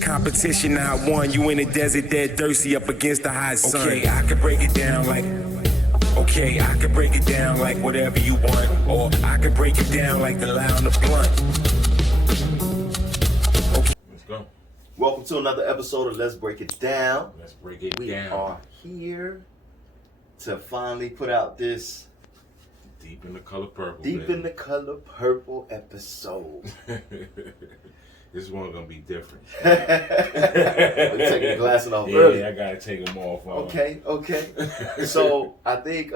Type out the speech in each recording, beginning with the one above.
Competition not one, you in the desert, dead thirsty up against the hot sun. Okay, I can break it down like, okay, I can break it down like whatever you want, or I can break it down like the loud on the blunt. Okay. Let's go. Welcome to another episode of Let's Break It Down. Let's break it we down. We are here to finally put out this Deep in the Color Purple. Deep in the Color Purple episode. This one gonna be different. We're taking the glasses off early. I gotta take them off. Okay. So I think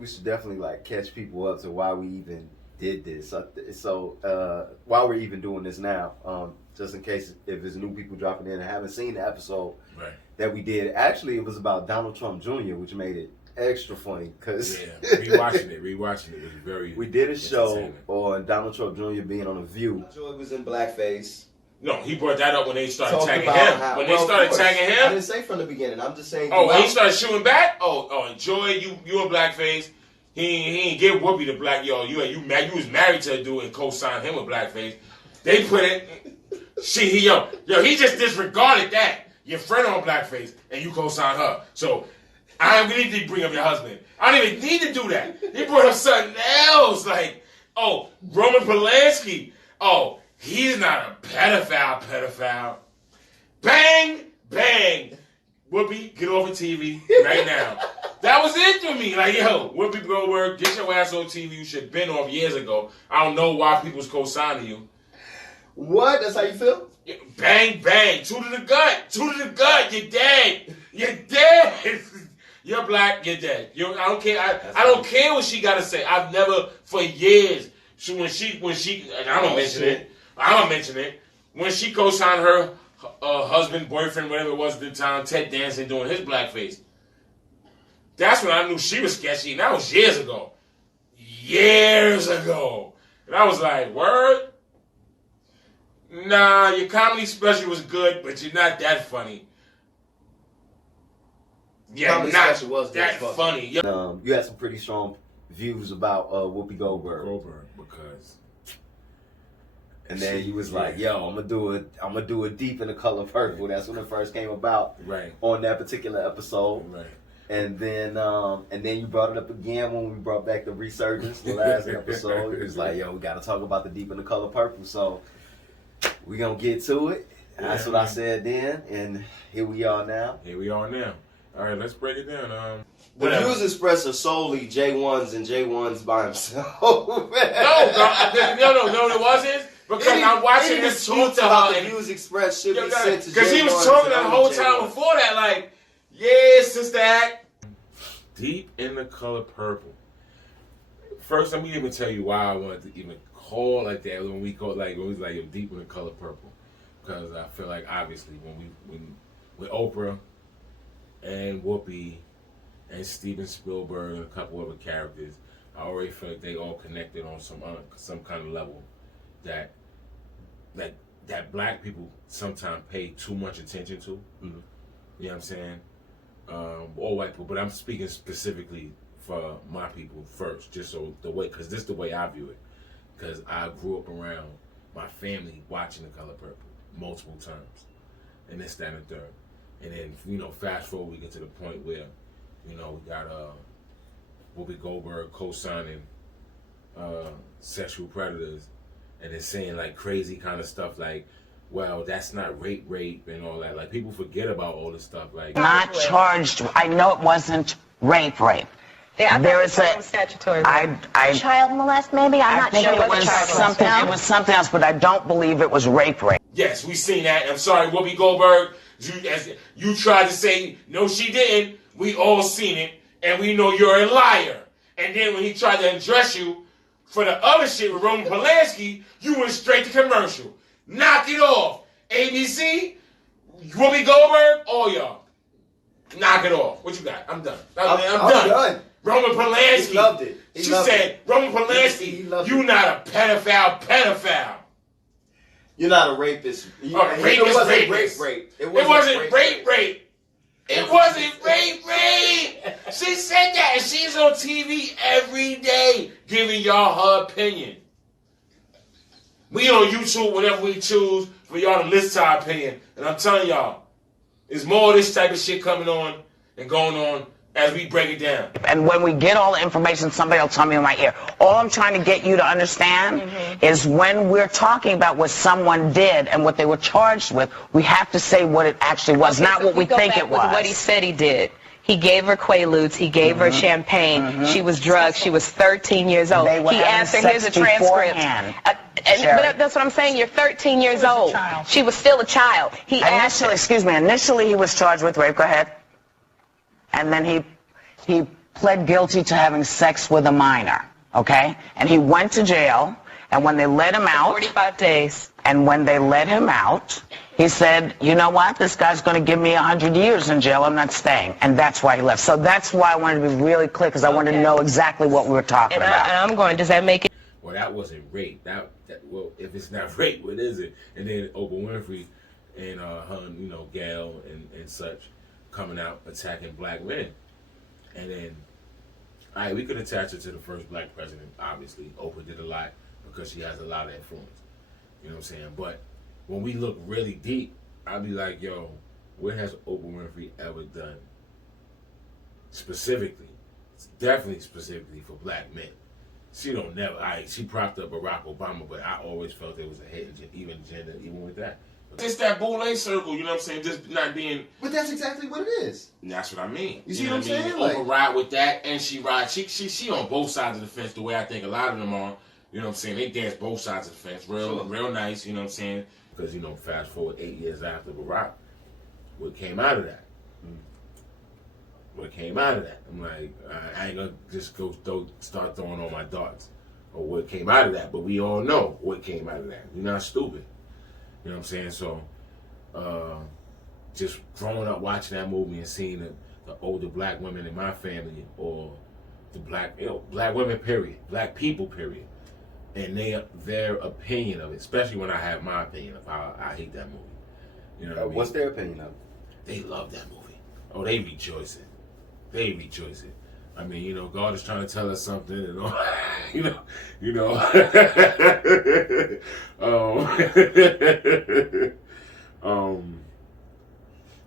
we should definitely like catch people up to why we even did this. So why we're even doing this now, just in case if there's new people dropping in and haven't seen the episode that we did. Actually, it was about Donald Trump Jr., which made it extra funny because rewatching it was very. We did a show on Donald Trump Jr. being on The View. Joy was in blackface. No, he brought that up when they started tagging him. When they started tagging him, I didn't say from the beginning. I'm just saying. Oh, when he started shooting back. Oh, Joy, you in blackface. He ain't give Whoopi the black. Yo, you was married to a dude and co-signed him with blackface. They put it. He just disregarded that. Your friend on blackface and you co-signed her. So. I don't need to bring up your husband. I don't even need to do that. He brought up something else. Like, Roman Polanski. Oh, he's not a pedophile. Bang, bang. Whoopi, get off of TV right now. That was it for me. Like, yo, Whoopi Goldberg, get your ass on TV. You should have been off years ago. I don't know why people's co-signing you. What? That's how you feel? Bang, bang. Two to the gut. You're dead. You're black, you're dead. I don't care. I don't care what she got to say. I've never, for years, when she, and I'm gonna mention it. When she co-signed her husband, boyfriend, whatever it was at the time, Ted Danson doing his blackface. That's when I knew she was sketchy, and that was years ago. And I was like, word? Nah, your comedy special was good, but you're not that funny. Yeah, not was that funny. You had some pretty strong views about Whoopi Goldberg. Because. And then you was like, "Yo, I'm gonna do it deep in the Color Purple." That's when it first came about. Right. On that particular episode. Right. And then you brought it up again when we brought back the resurgence, the last episode. It was like, "Yo, we got to talk about the Deep in the Color Purple." So we gonna get to it. That's what I said then, and here we are now. All right, let's break it down. The views expressed are solely J1's and J1's by himself. No, it wasn't. Because I'm watching this talk to her. The views expressed should be sent to J1's. Because he was talking the whole time before that, like, yeah, Sister Act. Deep in the Color Purple. First, let me even tell you why I wanted to even call like that when we was like Deep in the Color Purple. Because I feel like obviously when with Oprah and Whoopi and Steven Spielberg and a couple other characters, I already feel like they all connected on some kind of level that black people sometimes pay too much attention to. Mm-hmm. You know what I'm saying? Or white people, but I'm speaking specifically for my people first, just so because this is the way I view it. Because I grew up around my family watching The Color Purple multiple times, and this, that, and the third. And then, fast forward, we get to the point where, we got Whoopi Goldberg co-signing sexual predators and then saying, like, crazy kind of stuff like, well, that's not rape and all that. Like, people forget about all this stuff. Like, not charged. I know it wasn't rape. There is a statutory child molest, maybe. I'm not sure it was something. It was something else, but I don't believe it was rape. Yes, we seen that. I'm sorry, Whoopi Goldberg. You tried to say no, she didn't. We all seen it, and we know you're a liar. And then when he tried to address you for the other shit with Roman Polanski, you went straight to commercial. Knock it off. ABC, Whoopi Goldberg, all y'all. Knock it off. What you got? I'm done. I'm done. Roman Polanski. He loved it. She said, Roman Polanski, you not a pedophile. You're not a rapist. It wasn't rape. It wasn't rape. It wasn't rape. She said that, and she's on TV every day giving y'all her opinion. We on YouTube whenever we choose for y'all to listen to our opinion. And I'm telling y'all, there's more of this type of shit coming on and going on as we break it down. And when we get all the information, somebody will tell me in my ear. All I'm trying to get you to understand is when we're talking about what someone did and what they were charged with, we have to say what it actually was, not what we think it was. What he said he did. He gave her Quaaludes. He gave her champagne. She was drugged. She was 13 years old. They were He having asked her, sex here's a transcript. beforehand. But that's what I'm saying. You're 13 years old. She was still a child. He asked her. Initially he was charged with rape. Go ahead. And then he pled guilty to having sex with a minor. Okay? And he went to jail. And when they let him out, 45 days. And when they let him out, he said, you know what? This guy's going to give me 100 years in jail. I'm not staying. And that's why he left. So that's why I wanted to be really clear, because I wanted to know exactly what we were talking about. And I'm going, does that make it? Well, that wasn't rape. Well, if it's not rape, what is it? And then Oprah Winfrey and her, Gail and such coming out attacking black men. And then, all right, we could attach it to the first black president, obviously. Oprah did a lot because she has a lot of influence. You know what I'm saying? But when we look really deep, I'll be like, yo, what has Oprah Winfrey ever done specifically? It's definitely specifically for black men. She don't never. She propped up Barack Obama, but I always felt there was a hidden agenda even with that. It's that Boulay circle, you know what I'm saying? Just not being. But that's exactly what it is. That's what I mean. You see what I'm saying? Oprah ride with that, and she ride. She on both sides of the fence the way I think a lot of them are. You know what I'm saying? They dance both sides of the fence, real nice. You know what I'm saying? Because fast forward 8 years after Barack, what came out of that? What came out of that? I'm like, I ain't gonna just start throwing all my darts or what came out of that, but we all know what came out of that. We're not stupid. You know what I'm saying? So, just growing up watching that movie and seeing the older black women in my family, or the black women, period, black people, period, and their opinion of it, especially when I have my opinion of how I hate that movie. You know what I mean? What's their opinion of it? They love that movie. Oh, they rejoicing. They rejoicing. I mean, God is trying to tell us something, and all,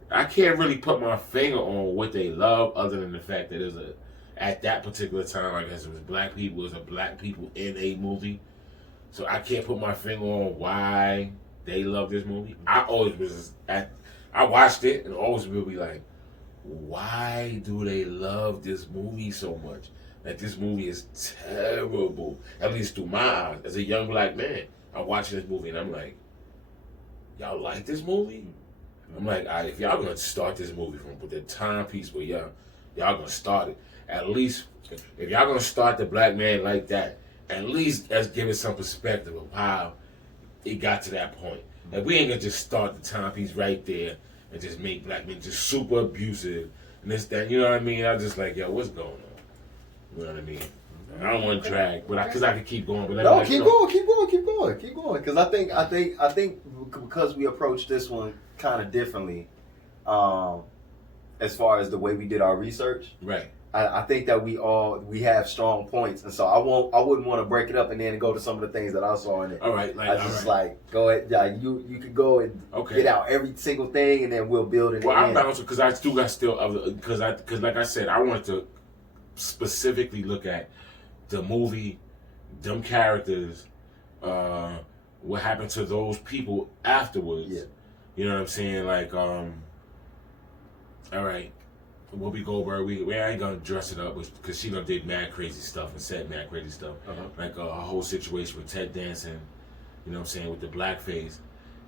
I can't really put my finger on what they love, other than the fact that at that particular time, I guess it was black people. It was a black people in a movie, so I can't put my finger on why they love this movie. I watched it and always will be like, why do they love this movie so much? Like, this movie is terrible, at least through my eyes. As a young black man, I'm watching this movie and I'm like, y'all like this movie? I'm like, all right, if y'all gonna start this movie from the timepiece where y'all gonna start it, at least, if y'all gonna start the black man like that, at least let's give it some perspective of how it got to that point. Like, we ain't gonna just start the timepiece right there and just make black men just super abusive and this, that, you know what I mean? I was just like, yo, what's going on? You know what I mean? I don't want to drag, but because I could keep going. But no, keep going. Because I think because we approached this one kind of differently, as far as the way we did our research. Right. I think that we have strong points, and so I wouldn't want to break it up and then go to some of the things that I saw in it. All right, go ahead. Yeah, you could go and get out every single thing, and then we'll build it. Well, I'm bouncing because I still got other because like I said, I wanted to specifically look at the movie, them characters, what happened to those people afterwards. Yeah. You know what I'm saying? Like, all right. Whoopi Goldberg, we ain't gonna dress it up because she done did mad crazy stuff and said mad crazy stuff. Like a whole situation with Ted Danson, you know what I'm saying, with the blackface,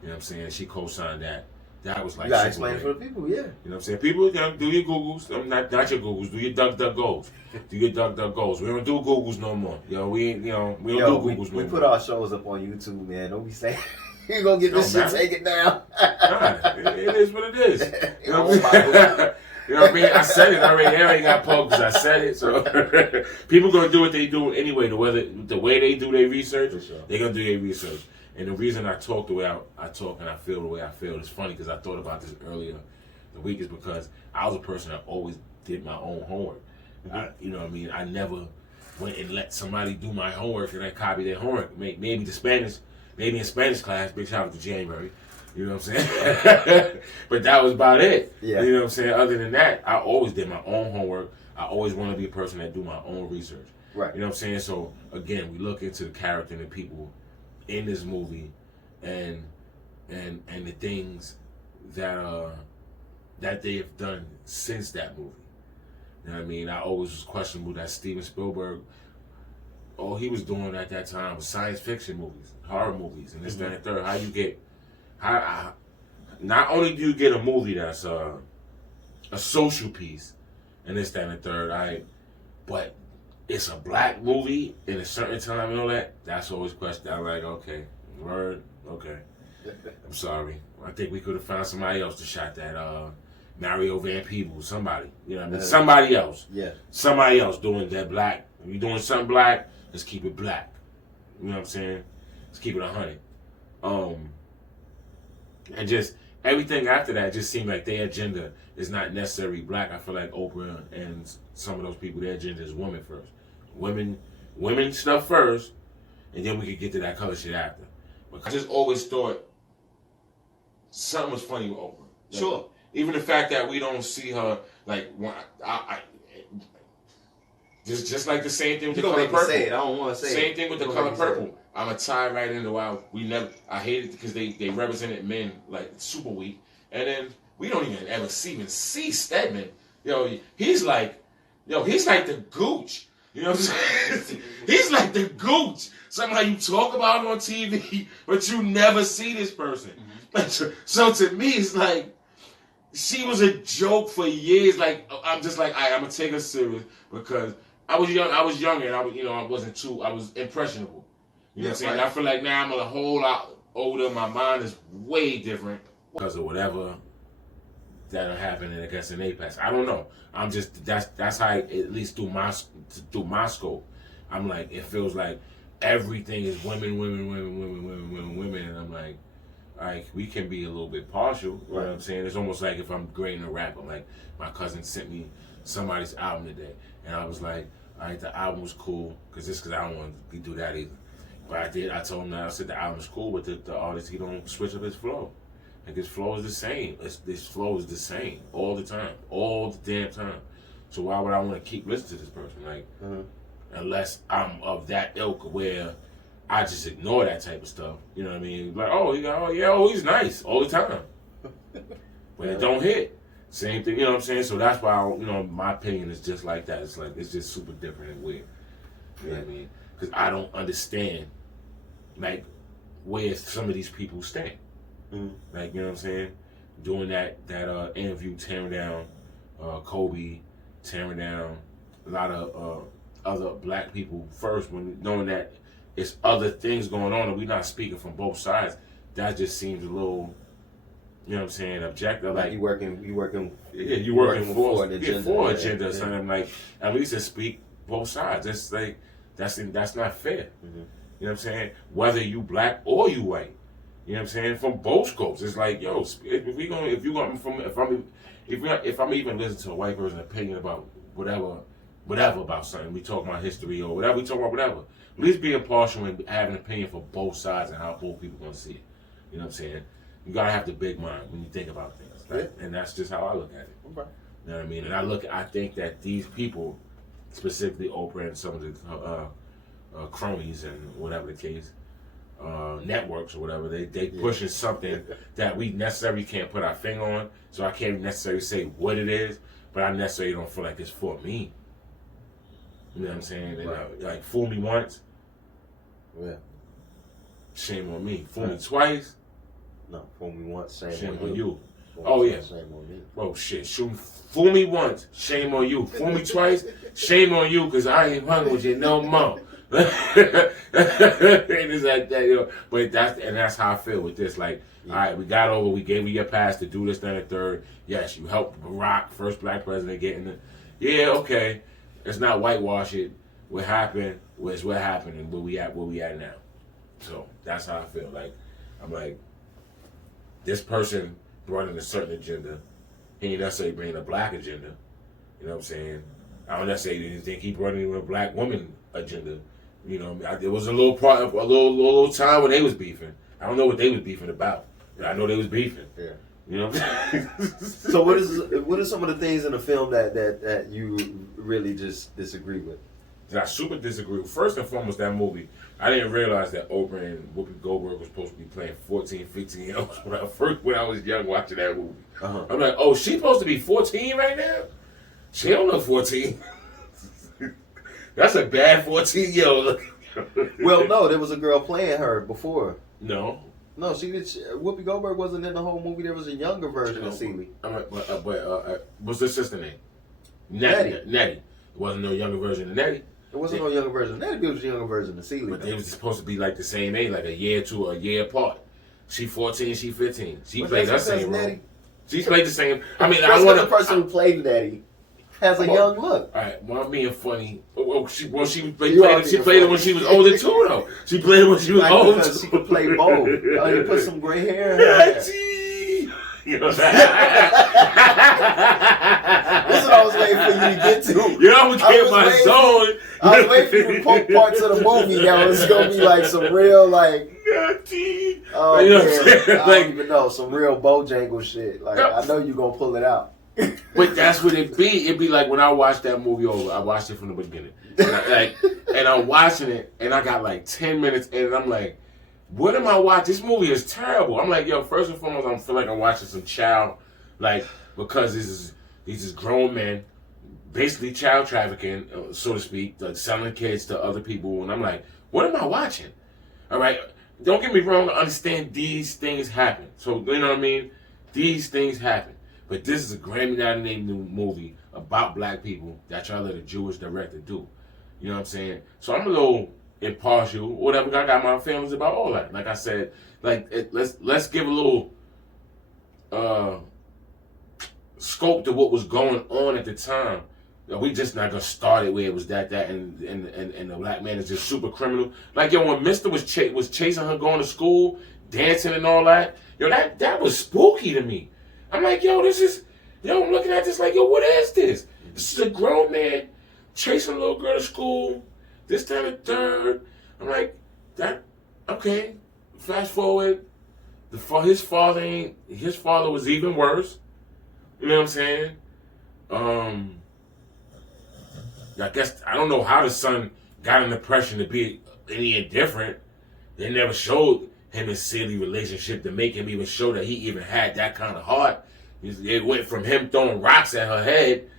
you know what I'm saying, she co-signed that. That was like, you gotta explain it for the people, yeah. You know what I'm saying? People, do your Googles, not your Googles, do your DuckDuckGos. Do your DuckDuckGos. We don't do Googles no more. We don't do Googles no more. We put our shows up on YouTube, man. Don't be saying you gonna get this shit taken down. Nah, it is what it is. You know what I'm saying? You know what I mean? I said it already. They already got pulled because I said it. So people gonna do what they do anyway. The way they do their research, they're gonna do their research. And the reason I talk the way I talk and I feel the way I feel, it's funny because I thought about this earlier the week is because I was a person that always did my own homework. You know what I mean? I never went and let somebody do my homework and I copy their homework. Maybe in Spanish class, big shout out to January. You know what I'm saying? But that was about it. Yeah. You know what I'm saying? Other than that, I always did my own homework. I always want to be a person that do my own research. Right. You know what I'm saying? So again, we look into the character and the people in this movie, and the things that they have done since that movie. You know what I mean? I always was questionable that Steven Spielberg, all he was doing at that time was science fiction movies, horror movies, and this, that, and the third. How you get, not only do you get a movie that's a social piece, and this, that, and the third, but it's a black movie in a certain time and all that. That's always questioned. I'm like, okay, word, okay. I'm sorry. I think we could have found somebody else to shot that. Mario Van Peebles, somebody. You know what I mean? Somebody else. Yeah. Somebody else doing that black. If you're doing something black, let's keep it black. You know what I'm saying? Let's keep it 100. And just everything after that just seemed like their agenda is not necessarily black. I feel like Oprah and some of those people, their agenda is women first. Women stuff first, and then we could get to that color shit after. But I just always thought something was funny with Oprah. Like, Sure. Even the fact that we don't see her, like, just like the same thing with You the don't color make me purple. say it. I don't want to say it. Same thing with the You color don't make me say purple. I'm gonna tie right into why I hate it because they represented men like super weak, and then we don't even ever even see Stedman. He's like the gooch. You know what I'm saying? He's like the gooch. Somehow you talk about him on TV, but you never see this person. So to me, it's like she was a joke for years. Like I'm just like, I'm gonna take her serious because I was young. I was younger, and I was impressionable. You know what I'm saying? Right. I feel like now I'm a whole lot older. My mind is way different because of whatever that'll happen, I guess in Apex. I don't know. I'm just that's how at least through my scope. I'm like, it feels like everything is women, and I'm like we can be a little bit partial. You know what I'm saying? It's almost like if I'm grading a rap, I'm like, my cousin sent me somebody's album today, and I was like, all right, the album was cool because I don't want to do that either. But I told him that I said the album is cool, but the artist, he don't switch up his flow. Like his flow is the same. His flow is the same all the time, all the damn time. So why would I want to keep listening to this person? Like, unless I'm of that ilk where I just ignore that type of stuff. You know what I mean? Like, he's nice all the time. When it don't hit, same thing. You know what I'm saying? So that's why my opinion is just like that. It's like it's just super different and weird. You know what I mean? Because I don't understand like where some of these people stand. Like, you know what I'm saying? Doing that interview, tearing down Kobe, tearing down a lot of other black people first, when knowing that it's other things going on and we're not speaking from both sides. That just seems a little, you know what I'm saying, objective. Like you working yeah, you working for an agenda. for agenda or something. Like, at least to speak both sides. It's like that's not fair. You know what I'm saying? Whether you black or you white. You know what I'm saying? From both scopes. It's like, yo, if I'm even listening to a white person's opinion about whatever about something, we talk about history or whatever, we talk about whatever. At least be impartial and have an opinion for both sides and how both people gonna see it. You know what I'm saying? You gotta have the big mind when you think about things. Right? And that's just how I look at it. Okay. You know what I mean? And I think that these people, specifically Oprah and some of the cronies and whatever the case, networks or whatever, they pushing something that we necessarily can't put our finger on. So I can't necessarily say what it is, but I necessarily don't feel like it's for me. You know what I'm saying? And, like, fool me once, shame on me. Fool me twice, no. Fool me once, shame on you. Fool Oh me yeah. twice, shame on me. Oh shit! Fool me once, shame on you. Fool me twice, shame on you, cause I ain't hung with you no more. It's like that, But that's how I feel with this. Like, all right, we got over. We gave you your pass to do this, then a third. Yes, you helped Barack, first black president, get in the. Yeah, okay. Let's not whitewash it. What happened was what happened, and where we at now. So that's how I feel. Like, I'm like, this person brought in a certain agenda, he ain't necessarily bringing a black agenda. You know what I'm saying? I don't necessarily think he brought in a black woman agenda. You know, there was a little time when they was beefing. I don't know what they was beefing about. I know they was beefing. Yeah. You know what I'm saying? So what are some of the things in the film that you really just disagree with? I super disagree. First and foremost, that movie, I didn't realize that Oprah and Whoopi Goldberg was supposed to be playing 14, 15 years old when I was young watching that movie. Uh-huh. I'm like, oh, she's supposed to be 14 right now? She don't look 14. That's a bad 14-year-old. Well, no, there was a girl playing her before. No. No, Whoopi Goldberg wasn't in the whole movie. There was a younger version of Celie. What's the sister name? Nettie. It wasn't no younger version of Nettie. There wasn't no younger version. Nettie was a younger version of Celie. But they was supposed to be like the same age, like a year apart. She 14, she 15. She played her same role. She played the same. I mean, I want the person who played Nettie has a young look. All right, well, I'm being funny. She played it when she was older too, though. She played it when she was older. Because she could play bold. Oh, you put some gray hair in her. You know what I'm saying? That's what I was waiting for you to get to. You know, I'm getting my zone. I was waiting for you to poke parts of the movie that was gonna be like some real like. Oh, you know man, what I'm saying? I don't even know, some real Bojangle shit. Like I know you gonna pull it out. But that's what it be. It'd be like when I watched that movie over. I watched it from the beginning, and I'm watching it, and I got like 10 minutes in, and I'm like, what am I watching? This movie is terrible. I'm like, yo, first and foremost, I feel like I'm watching some child, like, because these is grown men, basically child trafficking, so to speak, like selling kids to other people, and I'm like, what am I watching? All right, don't get me wrong. I understand these things happen. So you know what I mean. These things happen. But this is a Grammy-nominated movie about black people that y'all let a Jewish director do. You know what I'm saying? So I'm a little impartial, whatever. I got my feelings about all that. Like I said, let's give a little scope to what was going on at the time. We just not gonna start it where it was that and the black man is just super criminal. Like yo, when Mister was chasing her going to school, dancing and all that, yo, that was spooky to me. I'm like, yo, I'm looking at this like, yo, what is this? This is a grown man chasing a little girl to school, this time and third. I'm like, okay. Fast forward, his father was even worse. You know what I'm saying? I guess, I don't know how the son got an impression to be any indifferent. They never showed him and Celie relationship to make him even show that he even had that kind of heart. It went from him throwing rocks at her head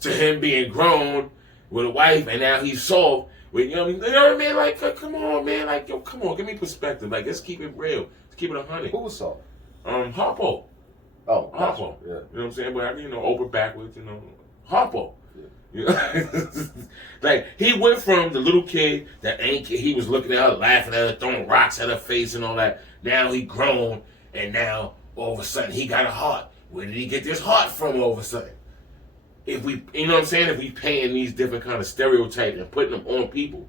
to him being grown with a wife, and now he's soft. You know what I mean? Like, come on, man. Like, yo, come on, give me perspective. Like, let's keep it real. Let's keep it 100. Who was soft? Harpo. Oh, Harpo. Yeah. You know what I'm saying? But Oprah backwards. Harpo. Like he went from the little kid that he was looking at her, laughing at her, throwing rocks at her face and all that. Now he grown, and now all of a sudden he got a heart. Where did he get this heart from? All of a sudden, if we, you know what I'm saying, if we painting these different kind of stereotypes and putting them on people,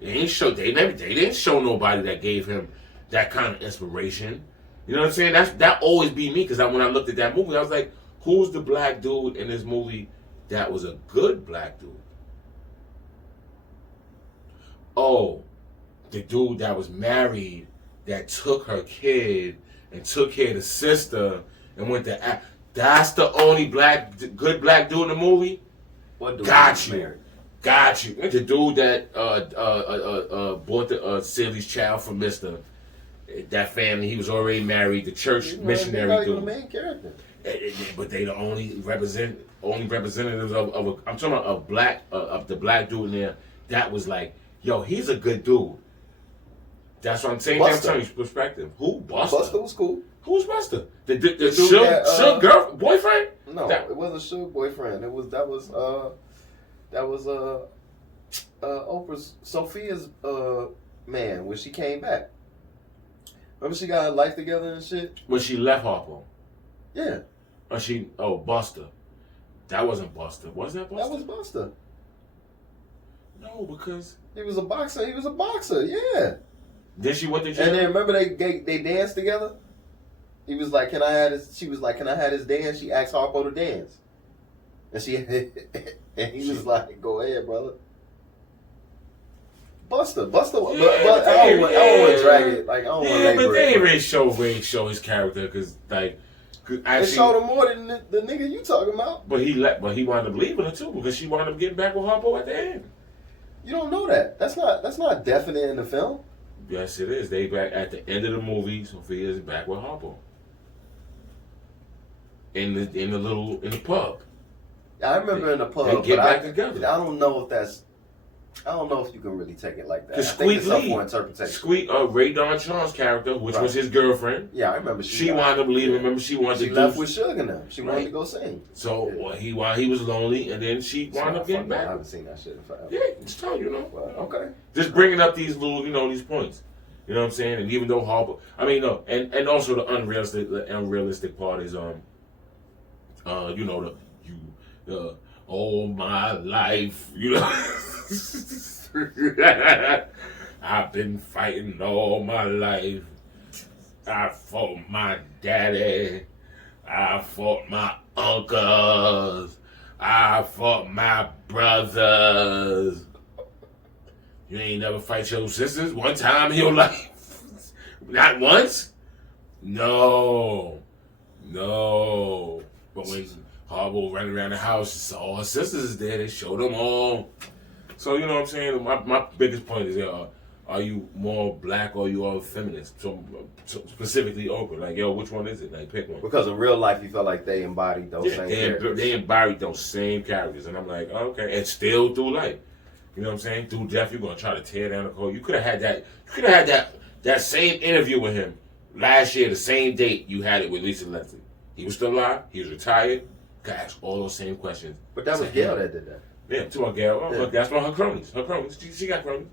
they didn't show nobody that gave him that kind of inspiration. You know what I'm saying? That always be me, because when I looked at that movie, I was like, who's the black dude in this movie that was a good black dude? Oh, the dude that was married, that took her kid and took care of the sister and went to. That's the only good black dude in the movie. What dude? Got you. The dude that bought the Celie's child from Mister. That family, he was already married. The church missionary dude. The main character. But they the only representatives of I'm talking about the black dude in there that was like, yo, he's a good dude. That's what I'm saying. I'm telling you perspective. Who? Buster? Buster was cool. Who's Buster? The Suge girl boyfriend? No, it wasn't Suge boyfriend. That was Oprah's Sophia's man when she came back. Remember she got her life together and shit? When she left Harpo. Yeah. Buster. That wasn't Buster. Was that Buster? That was Buster. No, because he was a boxer. Yeah. Then she went to jail. And then remember they danced together? He was like, "Can I have his?" She was like, "Can I have his dance?" She asked Harpo to dance, and and he was like, "Go ahead, brother." Buster, but I don't want to drag it. Like I don't want to labor but they it. ain't really show his character because like. They Actually, showed him more than the nigga you talking about. but he wound up leaving her too because she wound up getting back with Harpo at the end. You don't know that. That's not definite in the film. Yes, it is. They back at the end of the movie. Sophia is back with Harpo in the pub. I remember in the pub. They get but back together. I don't know if that's. I don't know if you can really take it like that. I Because think Squeak it's up Lee, for interpretation. Squeak, Ray Don Sean's character, which Right. was his girlfriend, Yeah, I remember. she wound up leaving. Remember, she wanted She to left do. with Suge and them. She wanted Right. to go sing. So while he was lonely, and then she wound up getting I back. haven't seen that shit in forever. Yeah, just tell you, Well, okay. just bringing up these little, these points. You know what I'm saying? And even though Harpo, I mean, no, and also the unrealistic part is all my life, I've been fighting all my life. I fought my daddy. I fought my uncles. I fought my brothers. You ain't never fight your sisters one time in your life? Not once? No. But when Harpo ran around the house, all her sisters is there. They showed them all. So, you know what I'm saying? My biggest point is, are you more black or you are feminist? So specifically open. Like, which one is it? Like, pick one. Because in real life, you felt like they embodied those same characters. They embodied those same characters. And I'm like, okay. And still through life. You know what I'm saying? Through death, you're going to try to tear down the code. You could have had that. You could have had that same interview with him last year, the same date you had it with Lisa Leslie. He was still alive. He was retired. Could ask all those same questions. But that was Gail that did that. Yeah, to my gal. Oh, Yeah. look, that's one of her cronies. She got cronies.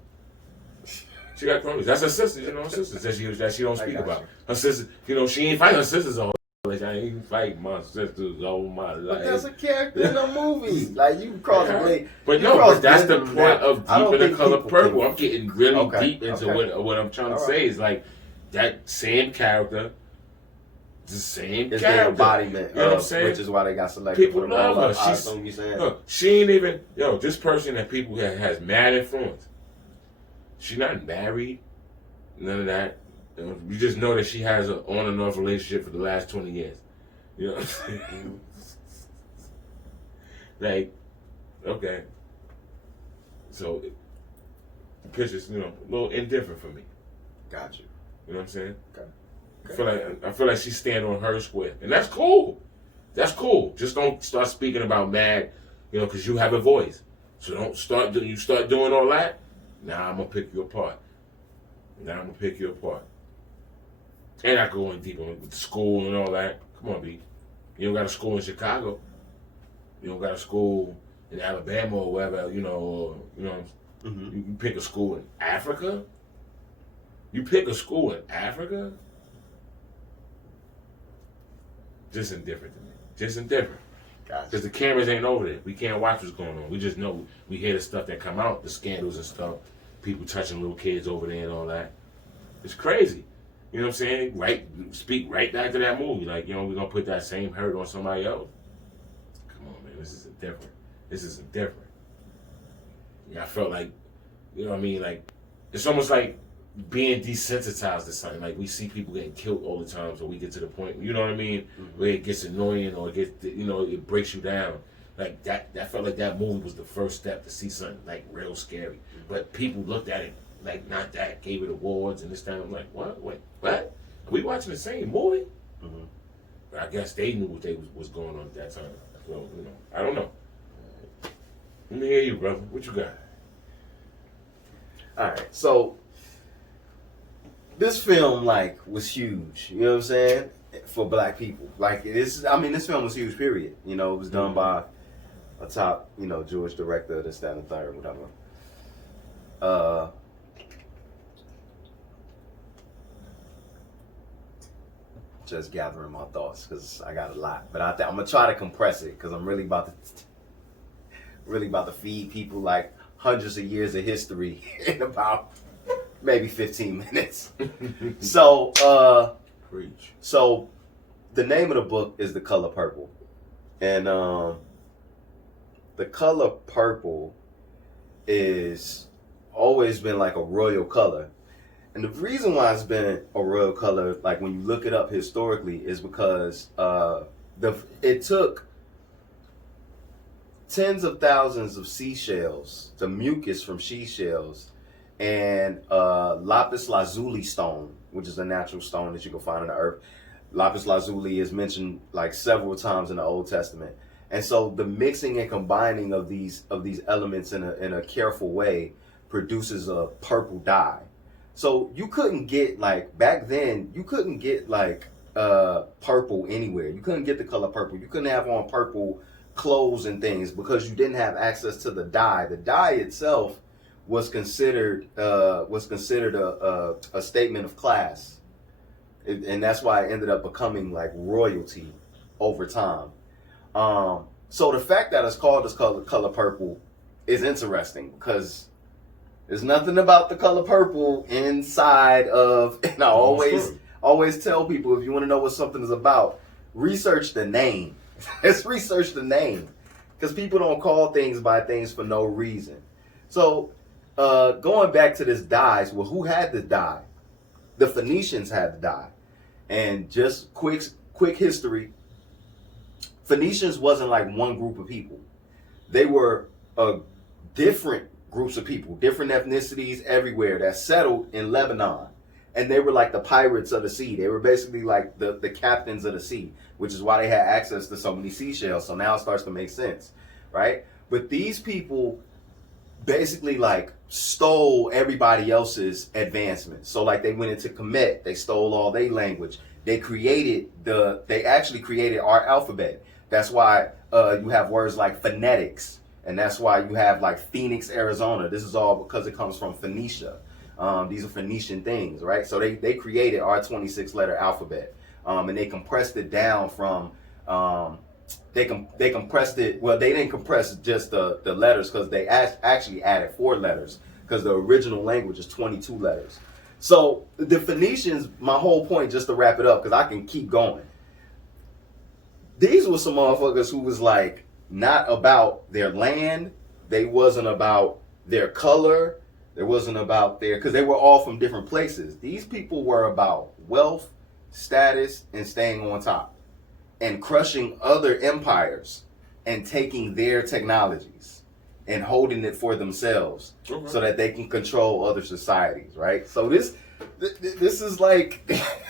She got cronies. That's her sisters, her sisters that she don't I speak got about. you. Her sisters, she ain't fight her sisters all. Like, I ain't fight my sisters all my life. But that's a character in a movie. Like, you cross the blade. But you no, cross but that's the blade point now. of I don't Deep in the think Color people Purple. can- I'm getting really Okay, deep into okay. what I'm trying to All say right. is like that same character, the same It's their character. embodiment, You know what I'm saying? which is why they got selected People for the love role. her. I She's, assume you saying. look, she ain't even, this person that people has mad influence. She's not married, none of that. You just know that she has an on and off relationship for the last 20 years. You know what I'm saying? Like, okay. So, the picture's, a little indifferent for me. Got you. You know what I'm saying? Okay. I feel like she's standing on her square, and that's cool. That's cool. Just don't start speaking about mad, because you have a voice. So don't start. You start doing all that. Now I'm gonna pick you apart. And I go in deeper with the school and all that. Come on, B. You don't got a school in Chicago. You don't got a school in Alabama or wherever. Mm-hmm. You pick a school in Africa. You pick a school in Africa. Just indifferent to me. Just indifferent. Gotcha. Because the cameras ain't over there. We can't watch what's going on. We just know, we hear the stuff that come out, the scandals and stuff. People touching little kids over there and all that. It's crazy. You know what I'm saying? Speak right back to that movie. Like, we're going to put that same hurt on somebody else. Come on, man. This isn't different. Yeah, I felt like, like, it's almost like being desensitized to something. Like, we see people getting killed all the time, so we get to the point, you know what I mean, Mm-hmm. where it gets annoying or it gets, it breaks you down. Like, that felt like that movie was the first step to see something, like, real scary. But people looked at it like, not that, gave it awards and this time. I'm like, what? Wait, what? Are we watching the same movie? Mm-hmm. But I guess they knew what was going on at that time. So, I don't know. Let me hear you, brother. What you got? All right, so this film was huge. You know what I'm saying? For black people, this film was huge. Period. It was done by a top, Jewish director, this, that, and the third, whatever. Just gathering my thoughts because I got a lot, but I'm gonna try to compress it because I'm really about to feed people like hundreds of years of history in about maybe 15 minutes. So, Preach. so the name of the book is The Color Purple. And the color purple is always been like a royal color. And the reason why it's been a royal color, like when you look it up historically, is because it took tens of thousands of seashells, the mucus from seashells, and lapis lazuli stone, which is a natural stone that you can find on the earth. Lapis lazuli is mentioned like several times in the Old Testament. And so the mixing and combining of these elements in a careful way produces a purple dye. So you couldn't get, like, back then, you couldn't get like purple anywhere. You couldn't get the color purple. You couldn't have on purple clothes and things because you didn't have access to the dye. The dye itself was considered a statement of class. And that's why it ended up becoming like royalty over time. So the fact that it's called this color purple is interesting because there's nothing about the color purple inside of, and I always tell people, if you want to know what something is about, research the name. Let's research the name because people don't call things by things for no reason. So going back to this dyes, well, who had the dye? The Phoenicians had the dye. And just quick history, Phoenicians wasn't like one group of people. They were different groups of people, different ethnicities everywhere that settled in Lebanon. And they were like the pirates of the sea. They were basically like the captains of the sea, which is why they had access to so many seashells. So now it starts to make sense, right? But these people basically like stole everybody else's advancement. So like they went into Kemet, they stole all their language. They actually created our alphabet. That's why you have words like phonetics, and that's why you have like Phoenix, Arizona. This is all because it comes from Phoenicia. These are Phoenician things, right? So they created our 26-letter alphabet, and they compressed it down from they compressed it. Well, they didn't compress just the letters because they actually added 4 letters because the original language is 22 letters. So the Phoenicians, my whole point, just to wrap it up, because I can keep going. These were some motherfuckers who was like not about their land. They wasn't about their color. There wasn't about because they were all from different places. These people were about wealth, status, and staying on top, and crushing other empires and taking their technologies and holding it for themselves so that they can control other societies, right? So this is like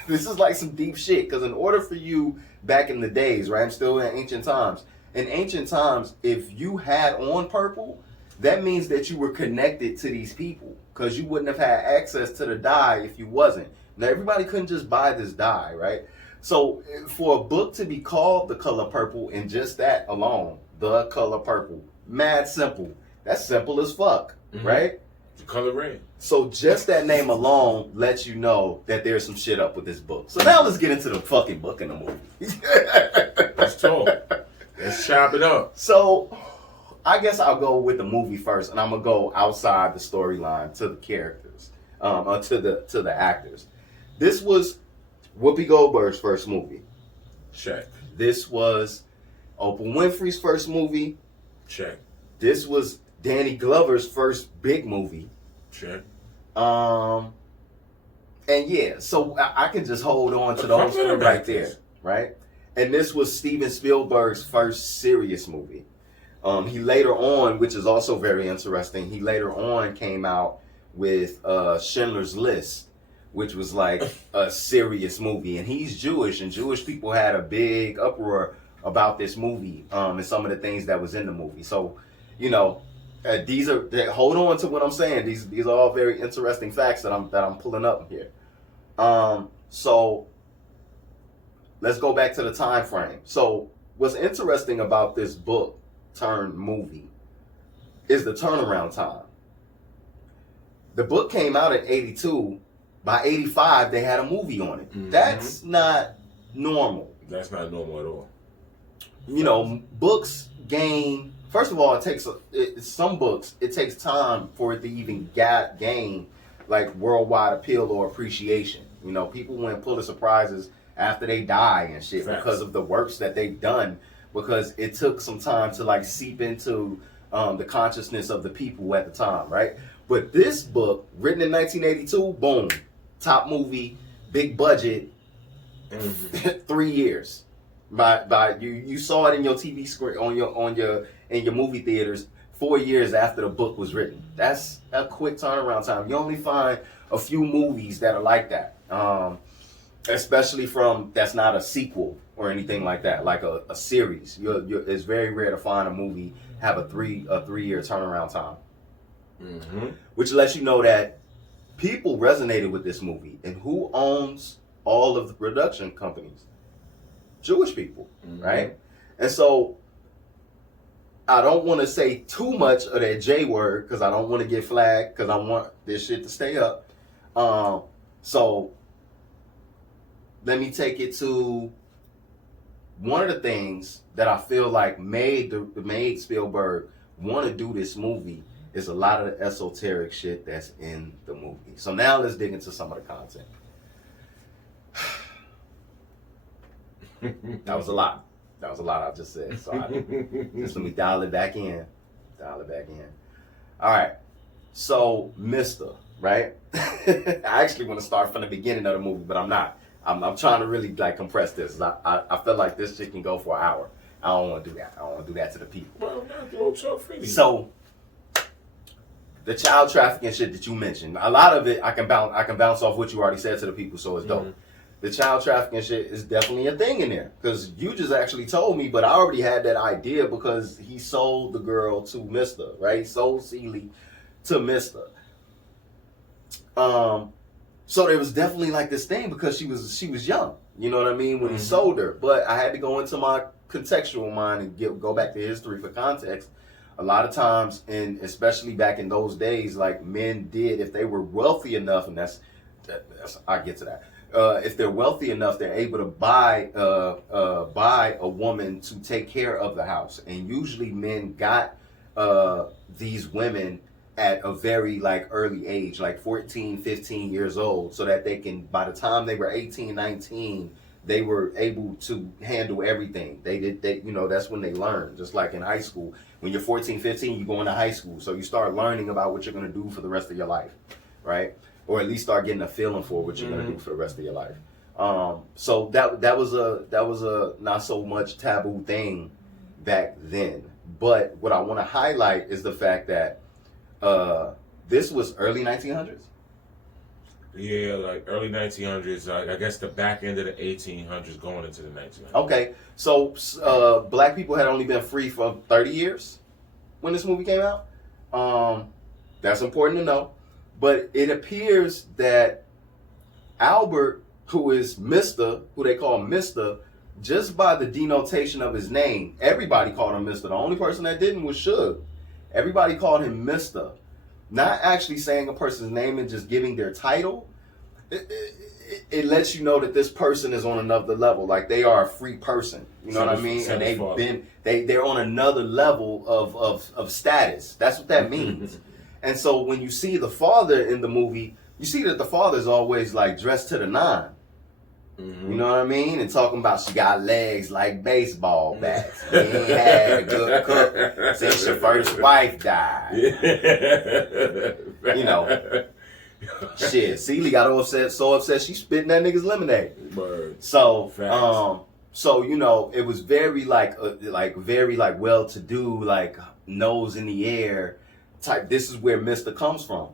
this is like some deep shit, because in order for you back in the days, right? I'm still in ancient times. In ancient times, if you had on purple, that means that you were connected to these people, because you wouldn't have had access to the dye if you wasn't. Now, everybody couldn't just buy this dye, right? So for a book to be called The Color Purple, and just that alone, The Color Purple, mad simple. That's simple as fuck, right? The color red. So just that name alone lets you know that there's some shit up with this book. So now let's get into the fucking book and the movie. Let's talk. Let's chop it up. So I guess I'll go with the movie first, and I'm gonna go outside the storyline to the characters, to the actors. This was Whoopi Goldberg's first movie. Check. This was Oprah Winfrey's first movie. Check. This was Danny Glover's first big movie. Check. And yeah, so I can just hold on to those three right there, right? And this was Steven Spielberg's first serious movie. He later on, which is also very interesting, he later on came out with Schindler's List, which was like a serious movie. And he's Jewish, and Jewish people had a big uproar about this movie and some of the things that was in the movie. So, you know, hold on to what I'm saying. These are all very interesting facts that I'm pulling up here. So let's go back to the time frame. So what's interesting about this book turned movie is the turnaround time. The book came out in 82. By 85, they had a movie on it. Mm-hmm. That's not normal. That's not normal at all. You know, books gain. First of all, some books, it takes time for it to even gain like worldwide appeal or appreciation. You know, people win Pulitzer Prizes after they die and shit Facts. because of the works that they've done, because it took some time to like seep into the consciousness of the people at the time, right? But this book, written in 1982, boom, top movie, big budget, 3 years. By you saw it in your TV screen in your movie theaters 4 years after the book was written. That's a quick turnaround time. You only find a few movies that are like that, especially from that's not a sequel or anything like that, like a series. It's very rare to find a movie have a 3 year turnaround time, which lets you know that people resonated with this movie. And who owns all of the production companies? Jewish people, right? And so I don't want to say too much of that J word because I don't want to get flagged because I want this shit to stay up. So let me take it to one of the things that I feel like made Spielberg want to do this movie is a lot of the esoteric shit that's in the movie. So now let's dig into some of the content. That was a lot. I just said. So just let me dial it back in. All right. So, Mr., right? I actually want to start from the beginning of the movie, but I'm not. I'm trying to really like compress this. I feel like this shit can go for an hour. I don't want to do that. I don't want to do that to the people. So, the child trafficking shit that you mentioned, a lot of it I can bounce off what you already said to the people, so it's dope. The child trafficking shit is definitely a thing in there because you just actually told me, but I already had that idea because he sold the girl to Mr., right? He sold Celie to Mr. So there was definitely like this thing because she was young, you know what I mean, when he sold her. But I had to go into my contextual mind and go back to history for context. A lot of times, and especially back in those days, like men did, if they were wealthy enough, and that's I get to that. If they're wealthy enough, they're able to buy a woman to take care of the house. And usually men got these women at a very like early age, like 14, 15 years old, so that they can, by the time they were 18, 19, they were able to handle everything. That's when they learned. Just like in high school, when you're 14, 15, you go into high school. So you start learning about what you're going to do for the rest of your life, right? Or at least start getting a feeling for what you're gonna do for the rest of your life. So that was a not so much taboo thing back then. But what I want to highlight is the fact that this was early 1900s. Yeah, like early 1900s. I guess the back end of the 1800s, going into the 1900s. Okay, so black people had only been free for 30 years when this movie came out. That's important to know. But it appears that Albert, who is Mr., who they call Mr., just by the denotation of his name, everybody called him Mr. The only person that didn't was Suge. Everybody called him Mr. Not actually saying a person's name and just giving their title. It lets you know that this person is on another level. Like they are a free person. You know what I mean? And they're on another level of status. That's what that means. And so when you see the father in the movie, you see that the father's always like dressed to the nine. You know what I mean? And talking about she got legs like baseball bats. You ain't had a good cook since your first wife died. You know. Shit, Celie got so upset she spit in that nigga's lemonade. So, so you know, it was very very well-to-do, like nose in the air type. This is where Mr. comes from.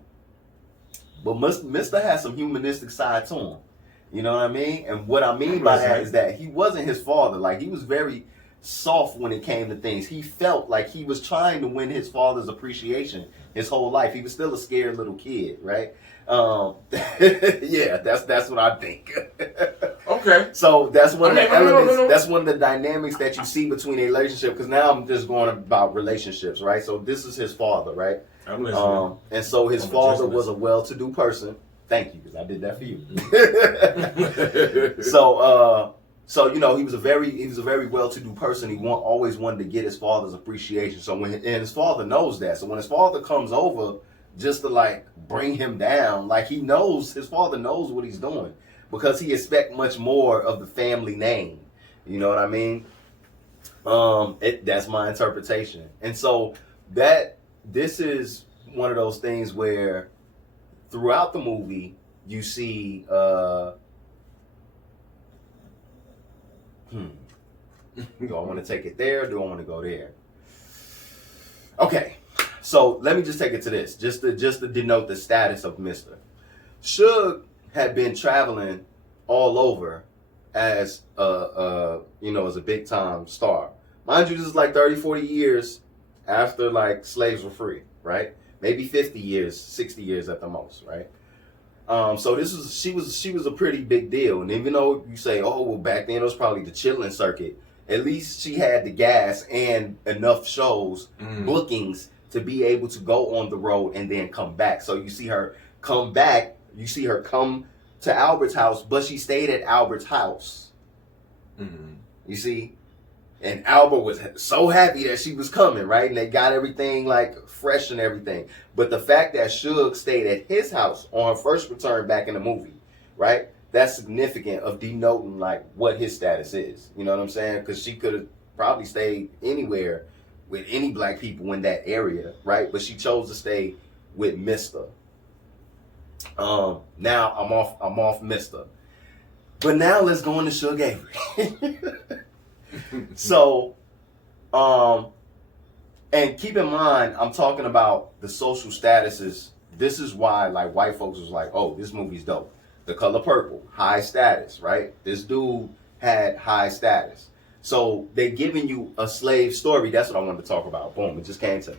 But Mr. has some humanistic side to him. You know what I mean? And what I mean by that is that he wasn't his father. Like, he was very soft when it came to things. He felt like he was trying to win his father's appreciation his whole life. He was still a scared little kid, right? Yeah, that's what I think. Okay. So that's one of the elements. That's one of the dynamics that you see between a relationship. Because now I'm just going about relationships, right? So this is his father, right? I'm listening. And so his father was a well-to-do person. Thank you, because I did that for you. So you know, he was a very well-to-do person. He always wanted to get his father's appreciation. So and his father knows that. So when his father comes over just to like bring him down, like his father knows what he's doing. because he expect much more of the family name. You know what I mean? That's my interpretation. And so this is one of those things where throughout the movie you see do I want to take it there or do I want to go there? Okay, so let me just take it to this, just to denote the status of Mr. Suge had been traveling all over as as a big time star. Mind you, this is like 30, 40 years after like slaves were free, right? Maybe 50 years, 60 years at the most, right? So she was a pretty big deal. And even though you say, oh, well, back then it was probably the chilling circuit, at least she had the gas and enough shows, bookings to be able to go on the road and then come back. So you see her come back, you see her come to Albert's house, but she stayed at Albert's house. You see? And Albert was so happy that she was coming, right? And they got everything like fresh and everything. But the fact that Suge stayed at his house on her first return back in the movie, right? That's significant of denoting like what his status is. You know what I'm saying? Because she could have probably stayed anywhere with any black people in that area, right? But she chose to stay with Mr. Now I'm off Mr. But now let's go into Suge Avery. So, and keep in mind, I'm talking about the social statuses. This is why, like, white folks was like, oh, this movie's dope. The Color Purple, high status, right? This dude had high status. So they're giving you a slave story. That's what I wanted to talk about. Boom, it just came to me.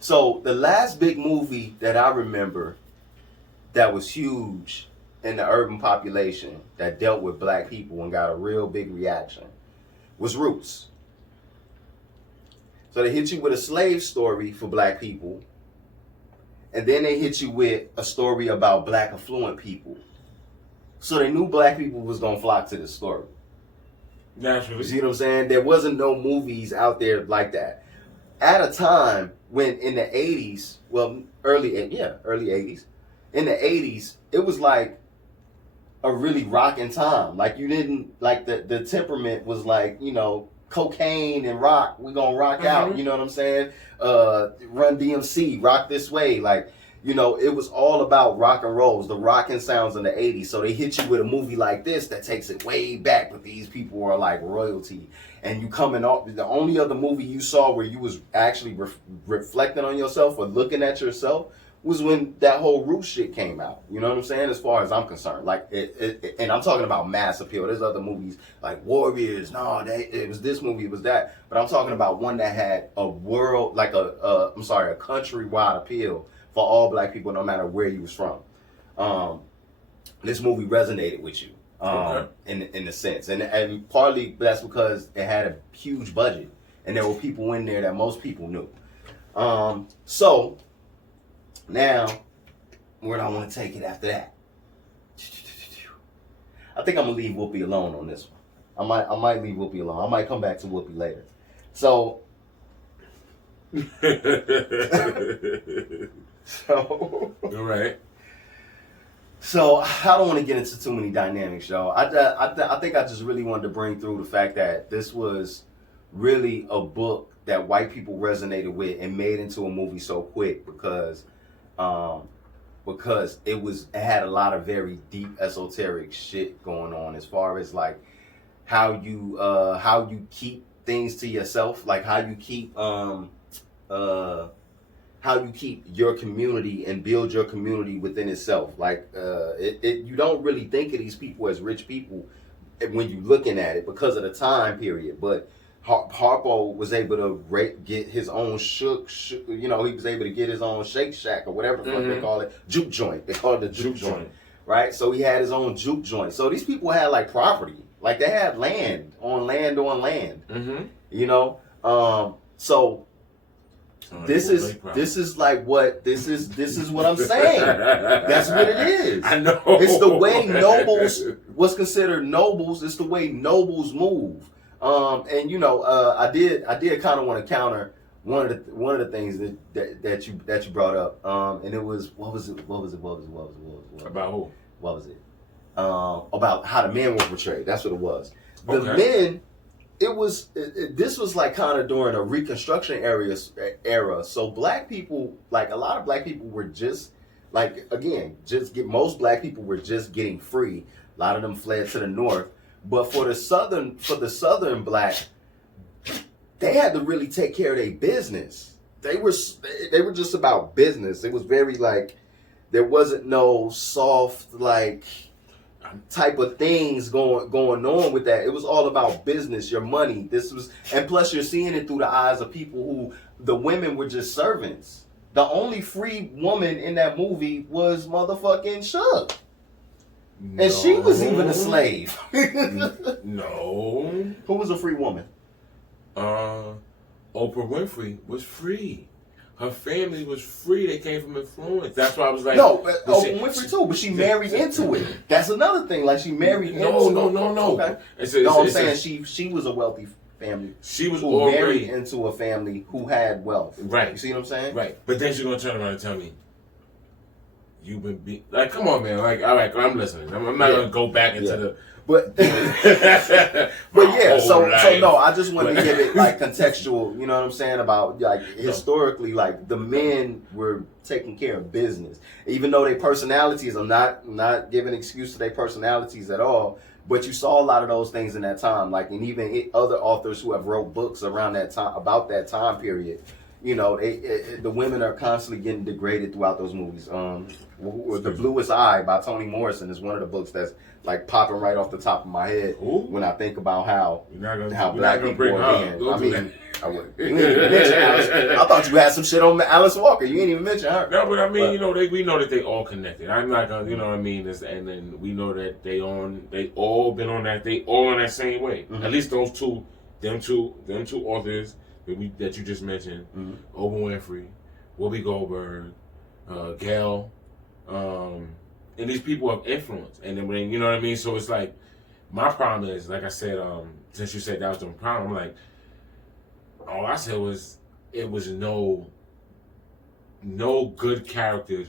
So the last big movie that I remember that was huge in the urban population that dealt with black people and got a real big reaction was Roots. So they hit you with a slave story for black people, and then they hit you with a story about black affluent people. So they knew black people was gonna flock to this story. Naturally. You see what I'm saying? There wasn't no movies out there like that. At a time when in the 80s, well, early 80s, in the 80s, it was like a really rocking time. Like you didn't, like the temperament was like, you know, cocaine and rock, we gonna rock out, you know what I'm saying? Run DMC, rock this way, like, you know, it was all about rock and rolls, the rocking sounds in the 80s. So they hit you with a movie like this that takes it way back, but these people are like royalty. And you coming off, the only other movie you saw where you was actually reflecting on yourself or looking at yourself was when that whole Roots shit came out. You know what I'm saying? As far as I'm concerned, like and I'm talking about mass appeal. There's other movies like Warriors. No, it was this movie, it was that. But I'm talking about one that had a world, like a countrywide appeal for all black people, no matter where you was from. This movie resonated with you, in a sense, and partly that's because it had a huge budget, and there were people in there that most people knew. So. Now, where do I want to take it after that? I think I'm gonna leave Whoopi alone on this one. I might leave Whoopi alone. I might come back to Whoopi later. So, All right. So I don't want to get into too many dynamics, y'all. I think I just really wanted to bring through the fact that this was really a book that white people resonated with and made into a movie so quick because it had a lot of very deep esoteric shit going on as far as like how you keep things to yourself, like how you keep your community and build your community within itself. Like you don't really think of these people as rich people when you're looking at it because of the time period, but Harpo was able to get his own he was able to get his own Shake Shack or whatever the fuck they call it, juke joint. They call it the juke joint, right? So he had his own juke joint. So these people had like property, like they had land on land, you know. So this is what I'm saying. That's what it is. I know. It's the way nobles, what's considered nobles, it's the way nobles move. And you know, I did kind of want to counter one of the things that you brought up. And it was what was it? About who? What was it? about how the men were portrayed. That's what it was. The Okay. men, this was like kind of during a Reconstruction era. So black people, like a lot of black people were just like, again, most black people were just getting free. A lot of them fled to the north. But for the southern black, they had to really take care of their business. They were just about business. It was very like, there wasn't no soft like type of things going on with that. It was all about business, your money. And plus you're seeing it through the eyes of people who, the women were just servants. The only free woman in that movie was motherfucking Shook. And she was even a slave. No. Who was a free woman? Oprah Winfrey was free. Her family was free. They came from influence. That's why I was like, No, Oprah Winfrey too, but she married into it. That's another thing. Like she married into it. No. Okay. I'm saying she was a wealthy family. She was who married already into a family who had wealth. right. You see what I'm saying? Right. But then she's gonna turn around and tell me, you've been like, come on, man. Like, all right, I'm listening. I'm not gonna go back into the. But but yeah, so no, I just wanted to give it like contextual, you know what I'm saying, about like historically, like the men were taking care of business. Even though their personalities, I'm not giving excuse to their personalities at all, but you saw a lot of those things in that time, like, and even other authors who have wrote books around that time, about that time period, you know, the women are constantly getting degraded throughout those movies. The Bluest Eye by Toni Morrison is one of the books that's like popping right off the top of my head when I think about how black people are being. I mean, you ain't even mention Alice. I thought you had some shit on Alice Walker. You ain't even mention her. No, but I mean, you know, we know that they all connected. I'm not gonna, you know what I mean? And then we know that they all been on that. They all on that same way. Mm-hmm. At least them two authors that you just mentioned, Oprah Winfrey, Whoopi Goldberg, Gail, and these people have influence. And then when, you know what I mean? So it's like, my problem is, like I said, since you said that was the problem, I'm like, all I said was, it was no good characters,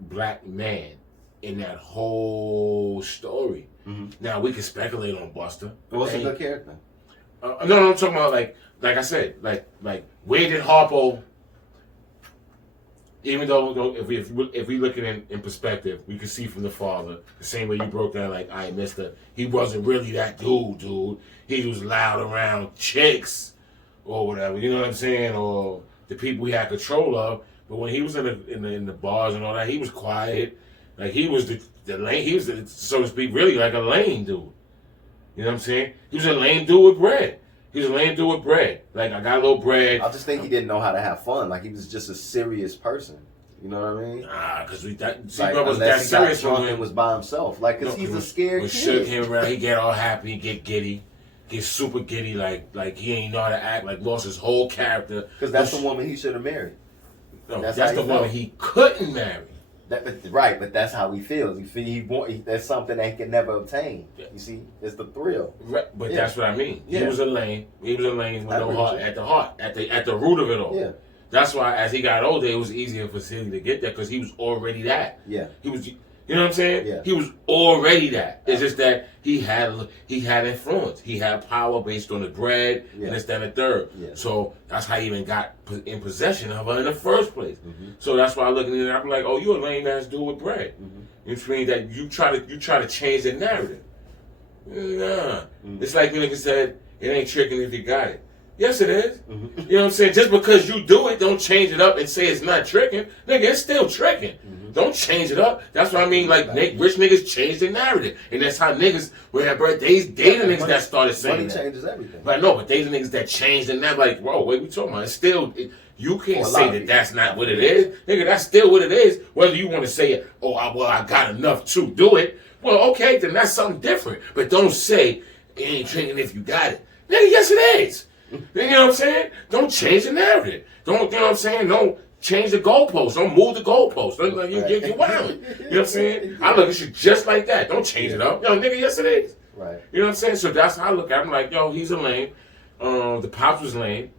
black man in that whole story. Mm-hmm. Now we can speculate on Buster. What's a good character? No, I'm talking about like I said, like where did Harpo? Even though if we look at it in perspective, we can see from the father the same way you broke down. Like, I Mister, he wasn't really that dude. He was loud around chicks or whatever. You know what I'm saying? Or the people he had control of. But when he was in the bars and all that, he was quiet. Like, he was the lame. He was so to speak, really like a lame dude. You know what I'm saying? He was a lame dude with bread. Like, I got a little bread. I just think he didn't know how to have fun. Like, he was just a serious person. You know what I mean? Because was Like, that unless he serious got drunk and was by himself. Like, because he's a scared when kid. Shook him around, he get all happy, get giddy, get super giddy, like he ain't know how to act, like lost his whole character. Because that's the woman he should have married. No, that's that's how the he woman felt. he couldn't marry. Right, but that's how he feels. That's something that he can never obtain. You see, it's the thrill. Right, but Yeah. that's what I mean. Yeah. He was a lame with no agree heart with you. at the root of it all. Yeah. That's why as he got older, it was easier for Celie to get there because he was already that. Yeah. He was. You know what I'm saying? Yeah. He was already that. It's just that he had influence. He had power based on the bread Yeah. and this, that, and the third. Yeah. So that's how he even got in possession of her in the first place. Mm-hmm. So that's why I look at it and I'm like, oh, you a lame ass dude with bread. Mm-hmm. Which means that you try to change the narrative. Nah. Mm-hmm. It's like nigga said, it ain't tricking if you got it. Yes, it is. Mm-hmm. You know what I'm saying? Just because you do it, don't change it up and say it's not tricking. Nigga, it's still tricking. Mm-hmm. Don't change it up. That's what I mean. Like, rich niggas change the narrative. And that's how niggas, with that bread, they the niggas that started saying Money that. changes everything. But no, but they the niggas that changed the narrative. Like, whoa, what we talking about? It's still, you can't For a lot say of that people. that's not what it is. Nigga, that's still what it is. Whether you want to say, oh, I got enough to do it. Well, okay, then that's something different. But don't say, it ain't tricking if you got it. Nigga, yes it is. You know what I'm saying? Don't change the narrative. Don't, you know what I'm saying? Don't change the goalposts. Don't move the goalposts. Don't, you're wilding. You know what I'm saying? I look at you just like that. Don't change it up. Yo, nigga, yes it is. Right. You know what I'm saying? So that's how I look at him. Like, yo, he's a lame. The Pops was lame.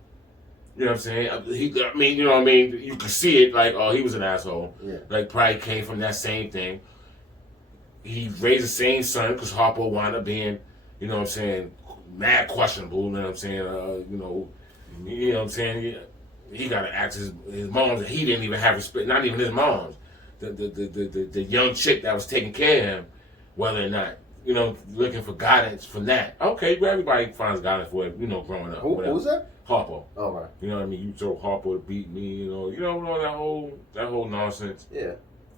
You know what I'm saying? I mean, you know what I mean? You can see it like, oh, he was an asshole. Yeah. Like, probably came from that same thing. he raised the same son because Harpo wound up being, you know what I'm saying, mad questionable. You know what I'm saying? You know what I'm saying? He got to ask his moms, and he didn't even have respect. Not even his moms. The young chick that was taking care of him, whether or not, you know, looking for guidance from that. Okay, well, everybody finds guidance for it, you know, growing up. Who was that? Harpo. Oh, right. You know what I mean? You told Harpo to beat me, you know that whole nonsense. Yeah.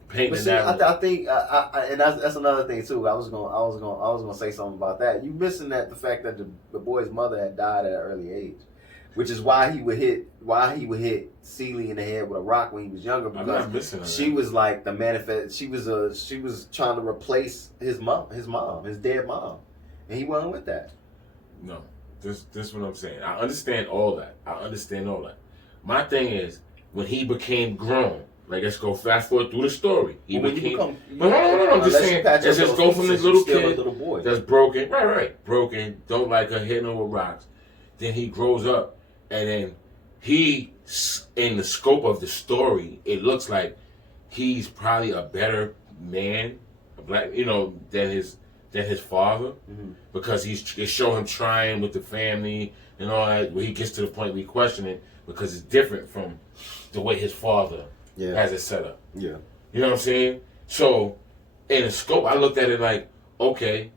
Painting But see, that. I think, and that's another thing too. I was gonna say something about that. You missing that the fact that the boy's mother had died at an early age, which is why he would hit Celie in the head with a rock when he was younger, I'm not because missing she was like the manifest. She was trying to replace his dead mom, and he wasn't with that. No, this is what I'm saying. I understand all that. My thing is, when he became grown, like, let's go fast forward through the story. He But when you became. become- But no. I'm just Unless you saying. patch Let's up just those go from this pieces, little you're still a kid little boy. that's broken. Right. Broken. Don't like her, hitting her with rocks. Then he grows up, and then in the scope of the story, it looks like he's probably a better man, a black, than his father, because it show him trying with the family and all that. Where he gets to the point where he question it because it's different from the way his father has it set up. Yeah. You know what I'm saying? So, in the scope, I looked at it like, okay,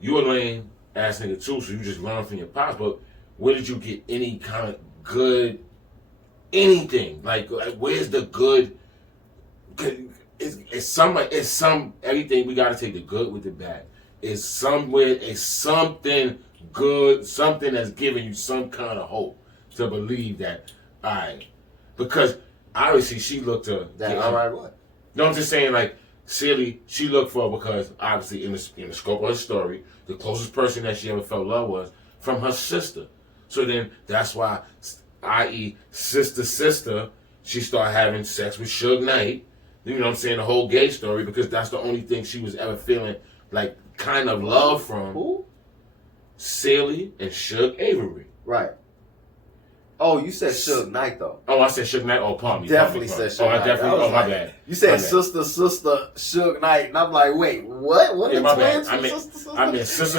you a lame ass nigga too, so you just learn from your pops, but where did you get any kind of good anything? Like where's the good? It's some everything. We gotta take the good with the bad. It's something good, something that's giving you some kind of hope to believe that, all right, because obviously she looked to That all right? What? no, I'm just saying, like, Celie, she looked for, because obviously in the scope of her story, the closest person that she ever felt love was from her sister. So then that's why, i.e., sister, she started having sex with Suge Knight. You know what I'm saying? The whole gay story, because that's the only thing she was ever feeling like kind of love from. Who? Celie and Suge Avery. Right. Oh, you said Suge Knight though. Oh, I said Suge Knight. Oh, pardon me. Definitely pardon me. said Suge Oh, I Knight. definitely. I was Oh, my like- bad. You said My bad. sister Suge Knight, and I'm like, wait, what? What Yeah, the my bad. twins? I meant sister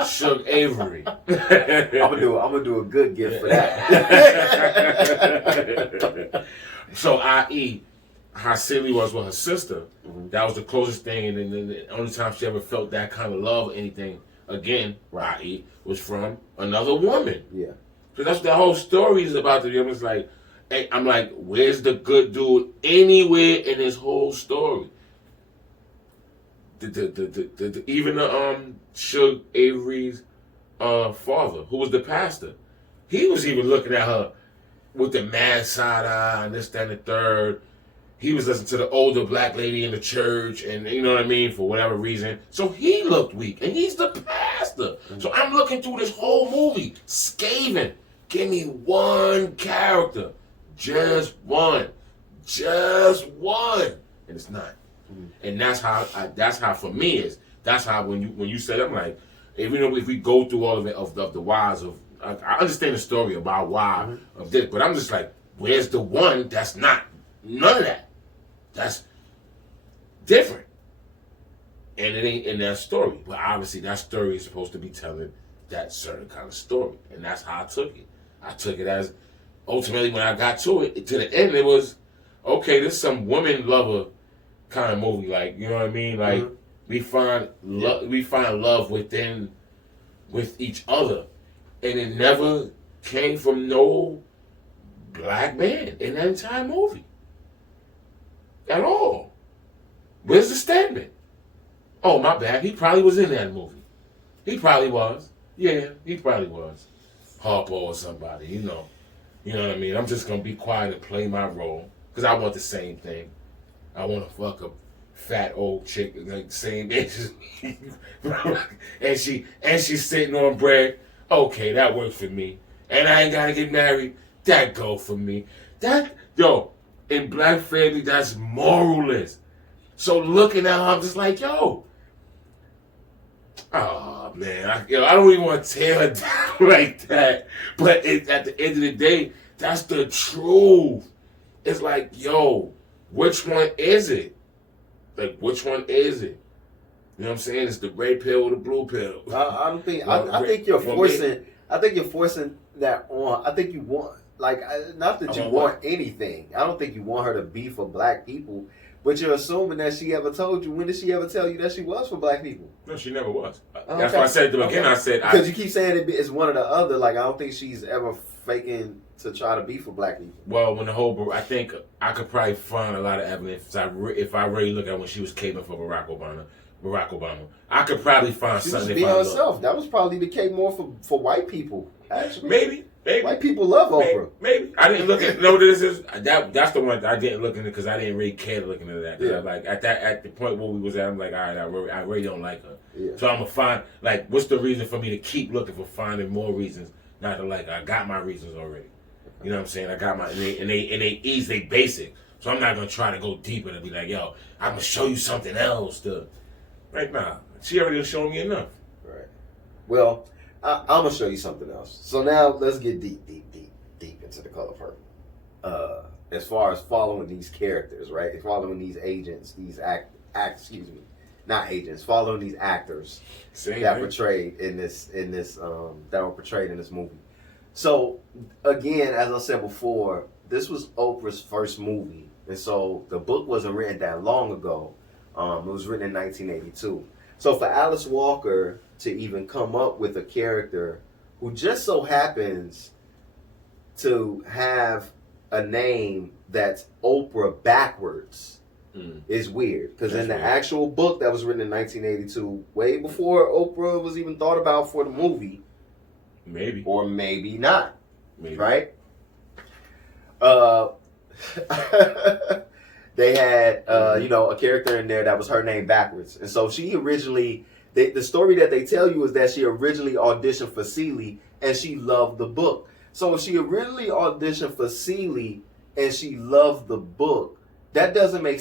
Suge Avery. I'm gonna do a good gift for that. So, i.e., how Celie was with her sister, that was the closest thing, and then the only time she ever felt that kind of love or anything again, i.e., was from another woman. Yeah. So that's the whole story is about. It's like, I'm like, where's the good dude anywhere in this whole story? Even Suge Avery's father, who was the pastor, he was even looking at her with the mad side eye and this, that, and the third. He was listening to the older black lady in the church, and you know what I mean, for whatever reason. So he looked weak, and he's the pastor. So I'm looking through this whole movie, scathing. Give me one character, just one, and it's not. And that's how for me is. That's how when you said, I'm like, if we go through all of it of the whys of, I understand the story about why of this, but I'm just like, where's the one that's not none of that? That's different, and it ain't in that story. But obviously, that story is supposed to be telling that certain kind of story, and that's how I took it. I took it as ultimately when I got to the end, it was okay. This is some woman lover kind of movie, like you know what I mean. Like we find love with each other, and it never came from no black man in that entire movie at all. Where's the statement? Oh, my bad. He probably was in that movie. He probably was. Yeah, he probably was. Harpo or somebody, you know. You know what I mean? I'm just going to be quiet and play my role because I want the same thing. I want to fuck a fat old chick like the same age as me. and she's sitting on bread. Okay, that works for me. And I ain't got to get married. That go for me. In black family, that's moralist. So looking at her, I'm just like, oh man, I don't even want to tear her down like that. But at the end of the day, that's the truth. It's like, which one is it? Like, which one is it? You know what I'm saying? It's the red pill or the blue pill. I don't think. Well, I think you're well, forcing. I think you're forcing that on. I think you want not that I you want want anything. I don't think you want her to be for black people. But you're assuming that she ever told you. When did she ever tell you that she was for black people? No, she never was. Okay. That's why I said at the beginning. I said because you keep saying it's one or the other. Like I don't think she's ever faking to try to be for black people. well, when the whole, I think I could probably find a lot of evidence if I really look at when she was caping for Barack Obama, I could probably find She was something. being if I look. herself. That was probably the case more for white people. Actually, Maybe. white people love Oprah. Maybe. I didn't look at. No, this is that's the one I didn't look into because I didn't really care to look into that. Yeah. Like at the point where we was at, I'm like, all right, I really don't like her. Yeah. So I'm gonna find like, what's the reason for me to keep looking for finding more reasons not to like her? I got my reasons already. You know what I'm saying? I got my and they basic. So I'm not gonna try to go deeper to be like, yo, I'm gonna show you something else. Like, nah, she already showed me enough. Right. Well, I'm gonna show you something else. So now let's get deep into The Color Purple. As far as following these characters, right? Following these agents, following these actors Same that thing. portrayed in this that were portrayed in this movie. So again, as I said before, this was Oprah's first movie, and so the book wasn't written that long ago. It was written in 1982. So for Alice Walker to even come up with a character who just so happens to have a name that's Oprah backwards is weird. Because in the actual book that was written in 1982, way before Oprah was even thought about for the movie, Maybe. or maybe not, Maybe. right? They had, a character in there that was her name backwards. And so she originally, the story that they tell you is that she originally auditioned for Seeley and she loved the book. So if she originally auditioned for Seeley and she loved the book, that doesn't make,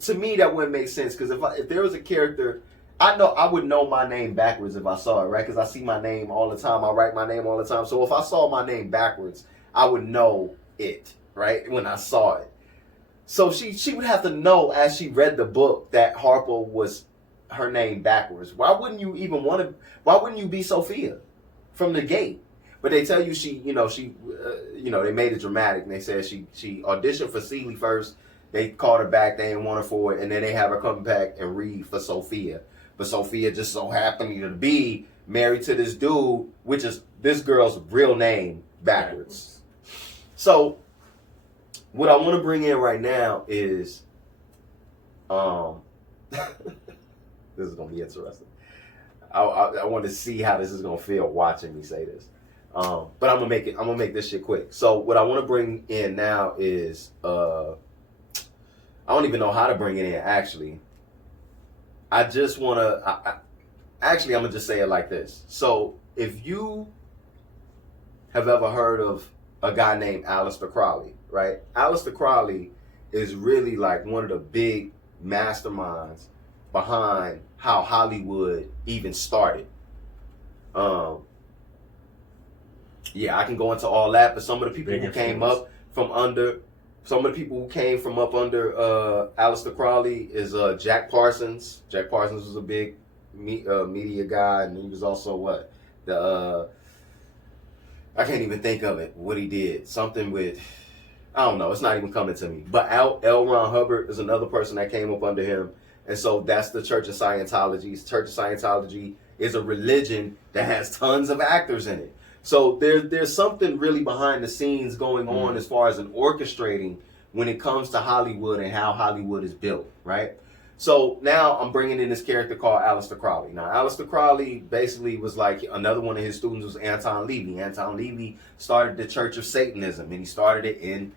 to me, that wouldn't make sense. Because if there was a character, I would know my name backwards if I saw it, right? Because I see my name all the time. I write my name all the time. So if I saw my name backwards, I would know it, right? When I saw it. So she would have to know as she read the book that Harper was her name backwards. Why wouldn't you be Sophia from the gate? But they tell you they made it dramatic and they said she auditioned for Seeley first. They called her back, they didn't want her for it, and then they have her come back and read for Sophia. But Sophia just so happened to be married to this dude, which is this girl's real name backwards. So what I want to bring in right now is, this is going to be interesting. I want to see how this is going to feel watching me say this. But I'm going to make this shit quick. So what I want to bring in now is, I don't even know how to bring it in, actually. I just want to, actually, I'm going to just say it like this. So if you have ever heard of a guy named Aleister Crowley, right? Aleister Crowley is really like one of the big masterminds behind how Hollywood even started. Yeah, I can go into all that, but some of the people who came up from under Aleister Crowley is Jack Parsons. Jack Parsons was a big media guy, and he was also I can't even think of it, what he did. Something with, I don't know, it's not even coming to me. But L. Ron Hubbard is another person that came up under him. And so that's the Church of Scientology. Church of Scientology is a religion that has tons of actors in it. So there's something really behind the scenes going on as far as an orchestrating when it comes to Hollywood and how Hollywood is built, right? So now I'm bringing in this character called Aleister Crowley. Now, Aleister Crowley basically was like, another one of his students was Anton Levy. Anton Levy started the Church of Satanism, and he started it in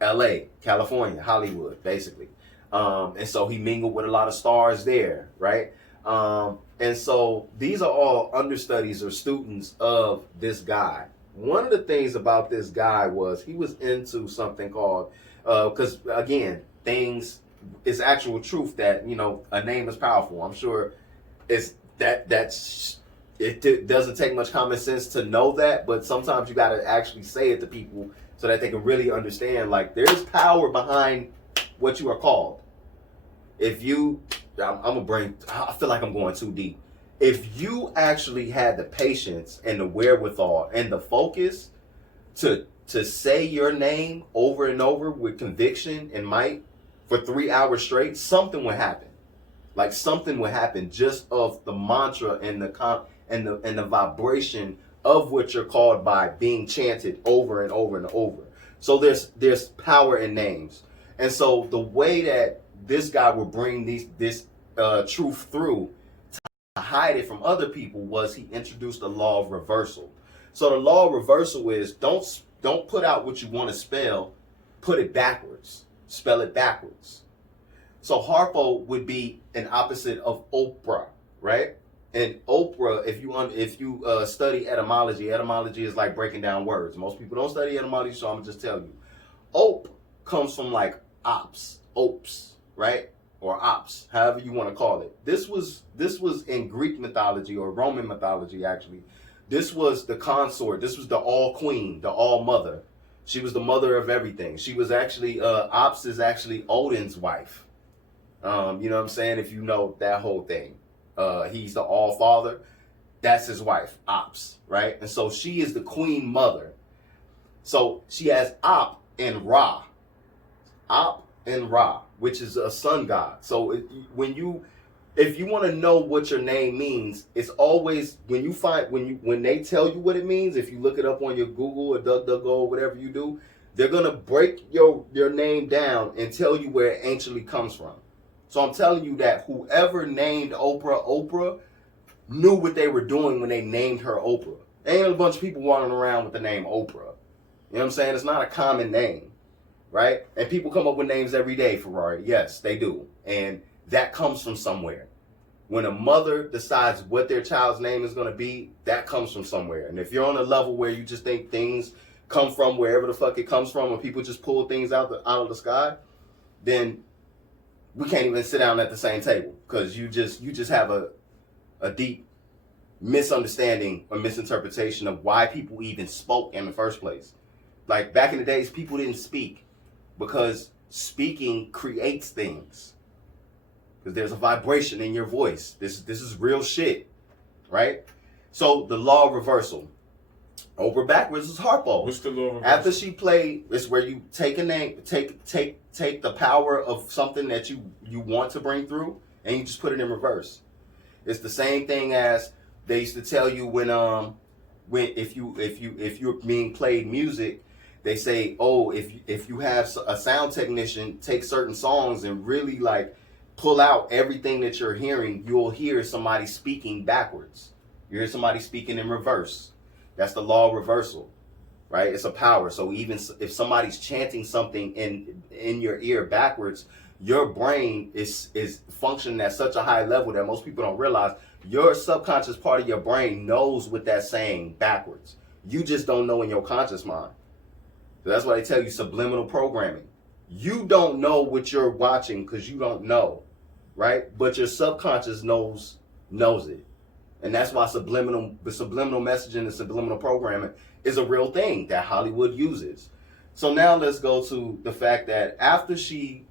LA, California, Hollywood, basically. And so he mingled with a lot of stars there, right? And so these are all understudies or students of this guy. One of the things about this guy was he was into something called, because again, it's actual truth that, a name is powerful. I'm sure it doesn't take much common sense to know that, but sometimes you got to actually say it to people so that they can really understand, like, there's power behind what you are called. If you I feel like I'm going too deep. If you actually had the patience and the wherewithal and the focus to say your name over and over with conviction and might for 3 hours straight, something would happen. Like something would happen just of the mantra and the vibration of what you're called by being chanted over and over and over. So there's power in names. And so the way that this guy would bring this truth through to hide it from other people was he introduced the law of reversal. So the law of reversal is don't put out what you want to spell, put it backwards, spell it backwards. So Harpo would be an opposite of Oprah, right? And Oprah, if you study etymology is like breaking down words. Most people don't study etymology, so I'm gonna just tell you. Op comes from like ops, right? Or ops, however you want to call it. This was in Greek mythology or Roman mythology actually. This was the consort. This was the all queen, the all mother. She was the mother of everything. She was actually Ops is actually Odin's wife. You know what I'm saying? If you know that whole thing. He's the all father. That's his wife, Ops, right? And so she is the queen mother. So she has Op and Ra. Op and Ra, which is a sun god. So if you want to know what your name means, it's always when they tell you what it means, if you look it up on your Google or DuckDuckGo or whatever you do, they're gonna break your name down and tell you where it anciently comes from. So I'm telling you that whoever named Oprah knew what they were doing when they named her Oprah. There ain't a bunch of people walking around with the name Oprah. You know what I'm saying? It's not a common name, right? And people come up with names every day, Ferrari. Yes, they do. And that comes from somewhere. When a mother decides what their child's name is going to be, that comes from somewhere. And if you're on a level where you just think things come from wherever the fuck it comes from, or people just pull things out of the sky, then we can't even sit down at the same table, because you just have a deep misunderstanding or misinterpretation of why people even spoke in the first place. Like back in the days, people didn't speak because speaking creates things. Because there's a vibration in your voice. This is real shit, right? So the law of reversal. Over backwards is Harpo. What's the law of reversal? After she played, it's where you take a name, take the power of something that you want to bring through, and you just put it in reverse. It's the same thing as they used to tell you when if you're being played music, they say, oh, if you have a sound technician take certain songs and really like pull out everything that you're hearing, you'll hear somebody speaking backwards. You hear somebody speaking in reverse. That's the law of reversal, right? It's a power. So even if somebody's chanting something in your ear backwards, your brain is functioning at such a high level that most people don't realize. Your subconscious part of your brain knows what that's saying backwards. You just don't know in your conscious mind. So that's why they tell you subliminal programming. You don't know what you're watching because you don't know, right? But your subconscious knows it. And that's why subliminal messaging and subliminal programming is a real thing that Hollywood uses. So now let's go to the fact that after she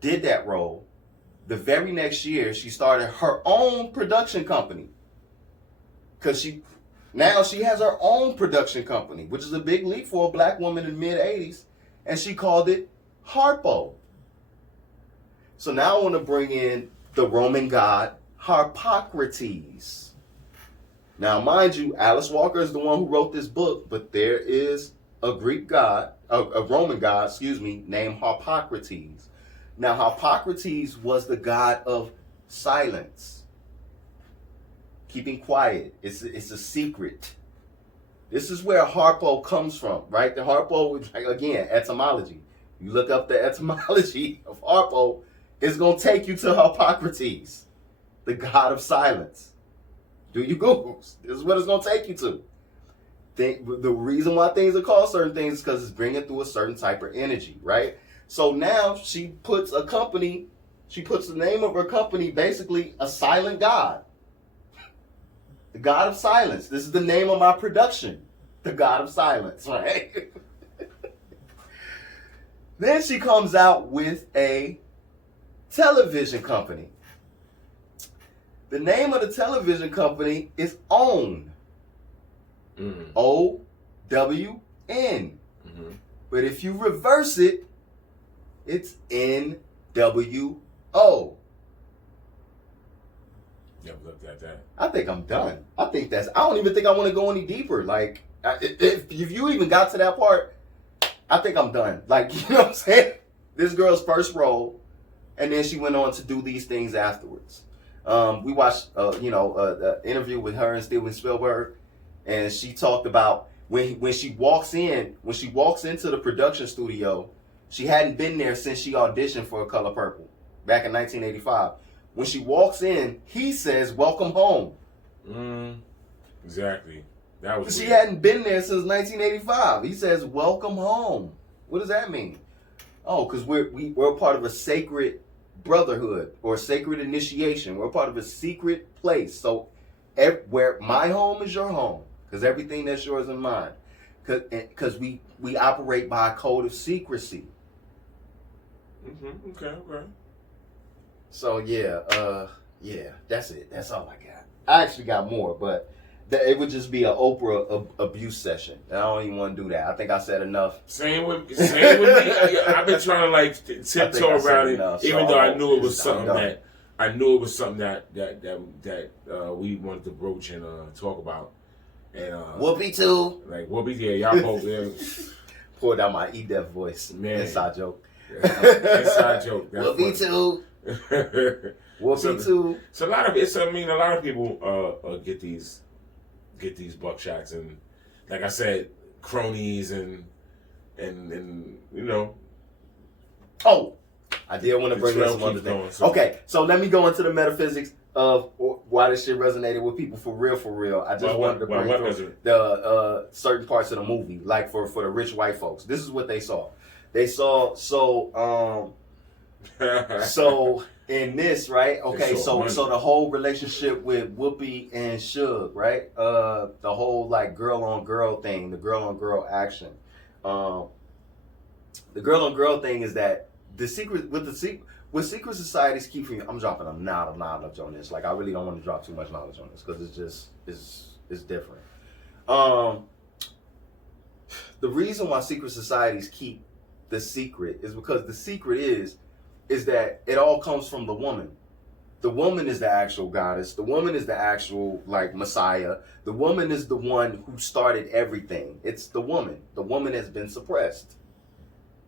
did that role, the very next year she started her own production company. Because now she has her own production company, which is a big leap for a black woman in the mid-'80s. And she called it Harpo. So now I want to bring in the Roman god Harpocrates. Now, mind you, Alice Walker is the one who wrote this book, but there is a Greek god, a Roman god, named Harpocrates. Now, Harpocrates was the god of silence, keeping quiet. It's a secret. This is where Harpo comes from, right? The Harpo, again, etymology. You look up the etymology of Harpo, it's going to take you to Harpocrates, the god of silence. Do your Googles. This is what it's going to take you to. The reason why things are called certain things is because it's bringing through a certain type of energy, right? So now she puts the name of her company, basically a silent god. The god of silence. This is the name of my production. The god of silence, right? Then she comes out with a television company. The name of the television company is OWN. O-W-N. But if you reverse it, it's N-W-O. Never looked at that. I think I'm done. I don't even think I want to go any deeper. Like, if you even got to that part, I think I'm done. Like, you know what I'm saying? This girl's first role, and then she went on to do these things afterwards. We watched, an interview with her and Steven Spielberg, and she talked about when she walks into the production studio, she hadn't been there since she auditioned for A Color Purple back in 1985. When she walks in, he says, "Welcome home." Exactly. That was. She weird. hadn't been there since 1985. He says, "Welcome home." What does that mean? Oh, because we're part of a sacred brotherhood or sacred initiation. We're part of a secret place. So, where my home is your home, because everything that's yours is mine. Because we operate by a code of secrecy. Okay. So yeah, that's it. That's all I got. I actually got more, but it would just be an Oprah abuse session. And I don't even want to do that. I think I said enough. Same with me. I've been trying to like tiptoe around it, enough, even so though I knew it was I'm something done. that we wanted to broach and talk about. And Whoopee too. like Whoopi, yeah, y'all both there. Pulled out my E-Def voice. Man. Inside joke. Inside joke. That's Whoopee too. Whoopee too. So a lot of a lot of people get these buckshots, and like I said, cronies and you know. Oh, I did want to bring The this trail one keeps thing. going, so- Okay, so let me go into the metaphysics of why this shit resonated with people for real. I just wanted to bring through the certain parts of the movie, like for the rich white folks. This is what they saw. They saw so in this, right? Okay, so the whole relationship with Whoopi and Suge, right? The whole like girl on girl thing, the girl on girl action. The girl on girl thing is that what secret societies keep from you. I'm dropping a lot of knowledge on this. Like I really don't want to drop too much knowledge on this because it's different. The reason why secret societies keep the secret is because the secret is that it all comes from the woman. The woman is the actual goddess. The woman is the actual like Messiah. The woman is the one who started everything. It's the woman. The woman has been suppressed,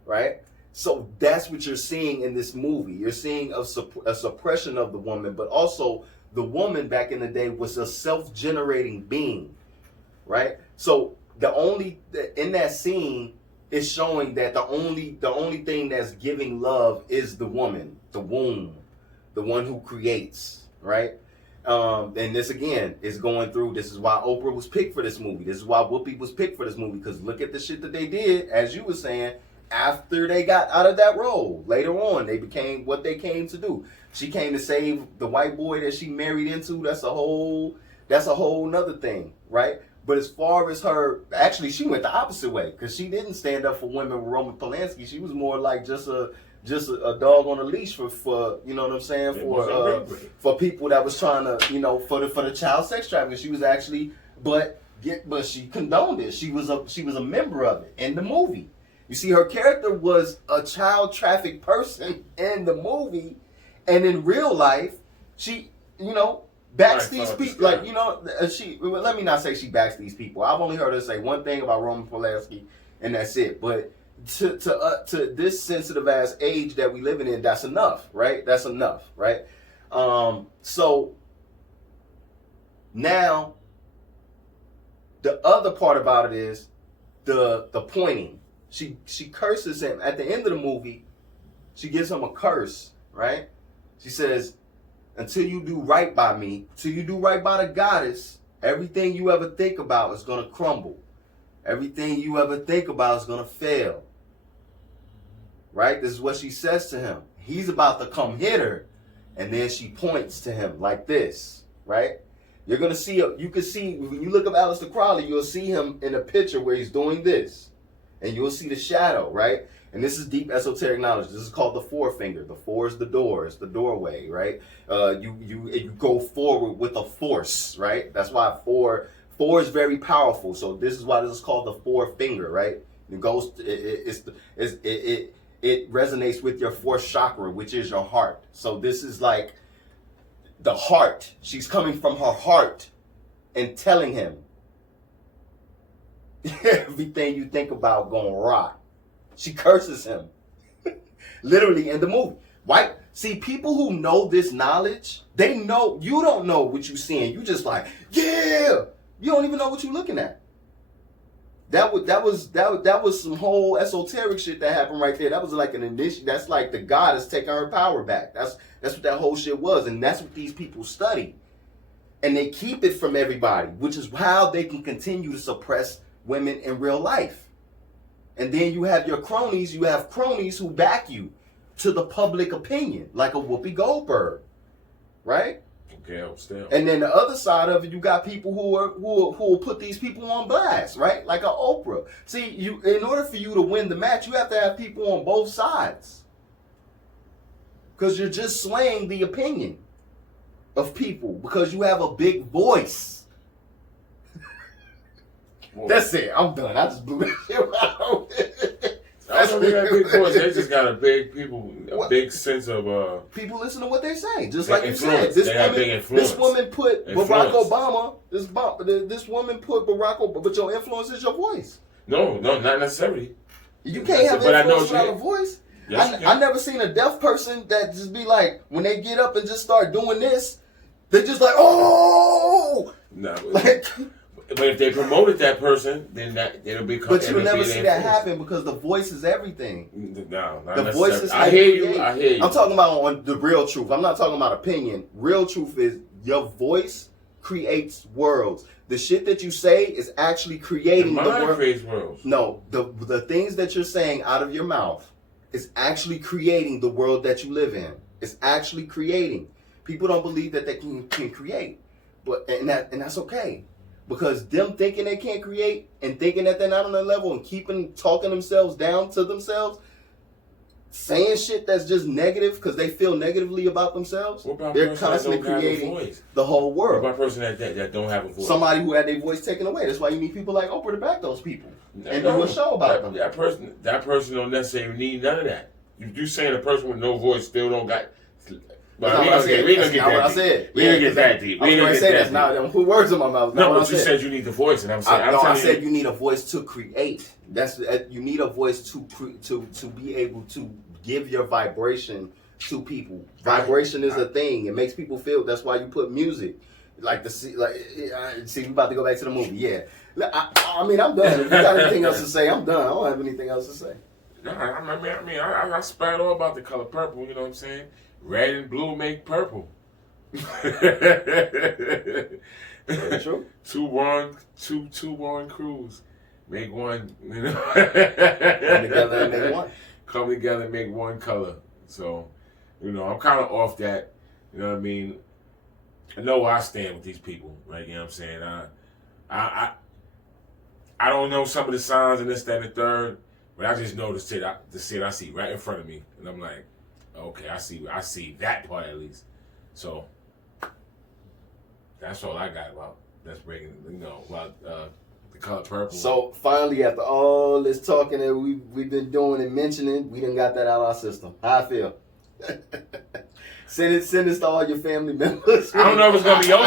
right? So that's what you're seeing in this movie. You're seeing a suppression of the woman, but also the woman back in the day was a self-generating being, right? So in that scene is showing that the only thing that's giving love is the woman, the womb, the one who creates, right? And this again is going through. This is why Oprah was picked for this movie. This is why Whoopi was picked for this movie, because look at the shit that they did, as you were saying. After they got out of that role, later on, they became what they came to do. She came to save the white boy that she married into. That's a whole nother thing, right? But as far as her, actually, she went the opposite way because she didn't stand up for women with Roman Polanski. She was more like just a dog on a leash for you know what I'm saying, for people that was trying to, you know, for the child sex trafficking. She was actually, but she condoned it. She was a member of it in the movie. You see, her character was a child trafficked person in the movie, and in real life, she, you know, backs these people. Like, you know, let me not say she backs these people. I've only heard her say one thing about Roman Polanski, and that's it. But to this sensitive ass age that we living in, that's enough, right? That's enough, right? So now the other part about it is the pointing. She curses him at the end of the movie. She gives him a curse, right? She says, until you do right by me, till you do right by the goddess, everything you ever think about is going to crumble. Everything you ever think about is going to fail. Right? This is what she says to him. He's about to come hit her, and then she points to him like this, right? You're going to see, you can see, when you look up Aleister Crowley, you'll see him in a picture where he's doing this. And you'll see the shadow, right? And this is deep esoteric knowledge. This is called the forefinger. The four is the door, it's the doorway, right? You go forward with a force, right? That's why four is very powerful. So this is why this is called the forefinger, right? It goes, it resonates with your fourth chakra, which is your heart. So this is like the heart. She's coming from her heart and telling him everything you think about gonna rot. She curses him. Literally in the movie. Why? See, people who know this knowledge, they know, you don't know what you're seeing. You just like, yeah. You don't even know what you're looking at. That was some whole esoteric shit that happened right there. That was like an initiation. That's like the goddess taking her power back. That's what that whole shit was. And that's what these people study. And they keep it from everybody, which is how they can continue to suppress women in real life. And then you have your cronies. You have cronies who back you to the public opinion, like a Whoopi Goldberg, right? Okay, still. And then the other side of it, you got people who will put these people on blast, right? Like a Oprah. See, in order for you to win the match, you have to have people on both sides, because you're just swaying the opinion of people because you have a big voice. That's it. I'm done. I just blew that shit out. I don't think that big voice. They just got a big sense of people listen to what they say, just like you influence. said. This woman put Influence. Barack Obama. This woman put Barack Obama, but your influence is your voice. No, not necessarily. You can't have influence without a voice. Yes, I never seen a deaf person that just be like, when they get up and just start doing this, they just like, oh, no. Like, but if they promoted that person, then it'll become. But you'll never see that happen because the voice is everything. No, not the voice is. I hear you. I hear you. I'm talking about on the real truth. I'm not talking about opinion. Real truth is your voice creates worlds. The shit that you say is actually creating the world. Creates worlds. No, the things that you're saying out of your mouth is actually creating the world that you live in. It's actually creating. People don't believe that they can create, and that's okay. Because them thinking they can't create and thinking that they're not on that level and talking themselves down to themselves, saying shit that's just negative because they feel negatively about themselves, they're constantly creating the whole world. What about a person that don't have a voice? Somebody who had their voice taken away. That's why you need people like Oprah to back those people and do a show about them. That person don't necessarily need none of that. You saying a person with no voice still don't got. But we don't get that deep. We don't get that deep. We don't get that deep. That's not put words in my mouth. No, but you said you need the voice, and I'm saying. I said you need a voice to create. You need a voice to be able to give your vibration to people. Vibration is a thing. It makes people feel. That's why you put music. We about to go back to the movie. Yeah. I mean, I'm done. If you got anything else to say, I'm done. I don't have anything else to say. No, I spat all about the color purple. You know what I'm saying? Red and blue make purple. True. Two Warren Crews make one. You know? Come together and make one color. So, I'm kind of off that. You know what I mean? I know where I stand with these people, right? You know what I'm saying? I don't know some of the signs and this, that, and the third, but I just know the shit I see right in front of me, and I'm like, okay, I see that part at least. So that's all I got about that's breaking. About the color purple. So finally, after all this talking that we've been doing and mentioning, we done got that out of our system. How I feel. Send this to all your family members. I don't know if it's gonna be over.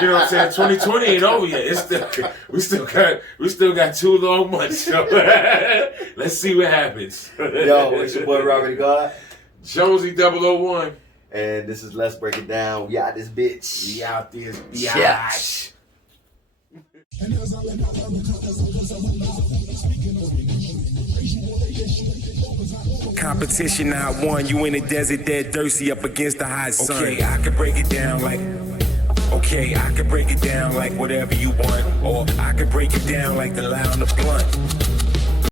You know what I'm saying? 2020 ain't over yet. We still got 2 long months. So let's see what happens. Yo, it's your boy Robert God. Josie 001. And this is Let's Break It Down. We out this bitch. We out this bitch. Yeah. Competition not one. You in the desert, dead thirsty up against the hot sun. Okay, I could break it down like. Okay, I could break it down like whatever you want, or I could break it down like the loud and the blunt.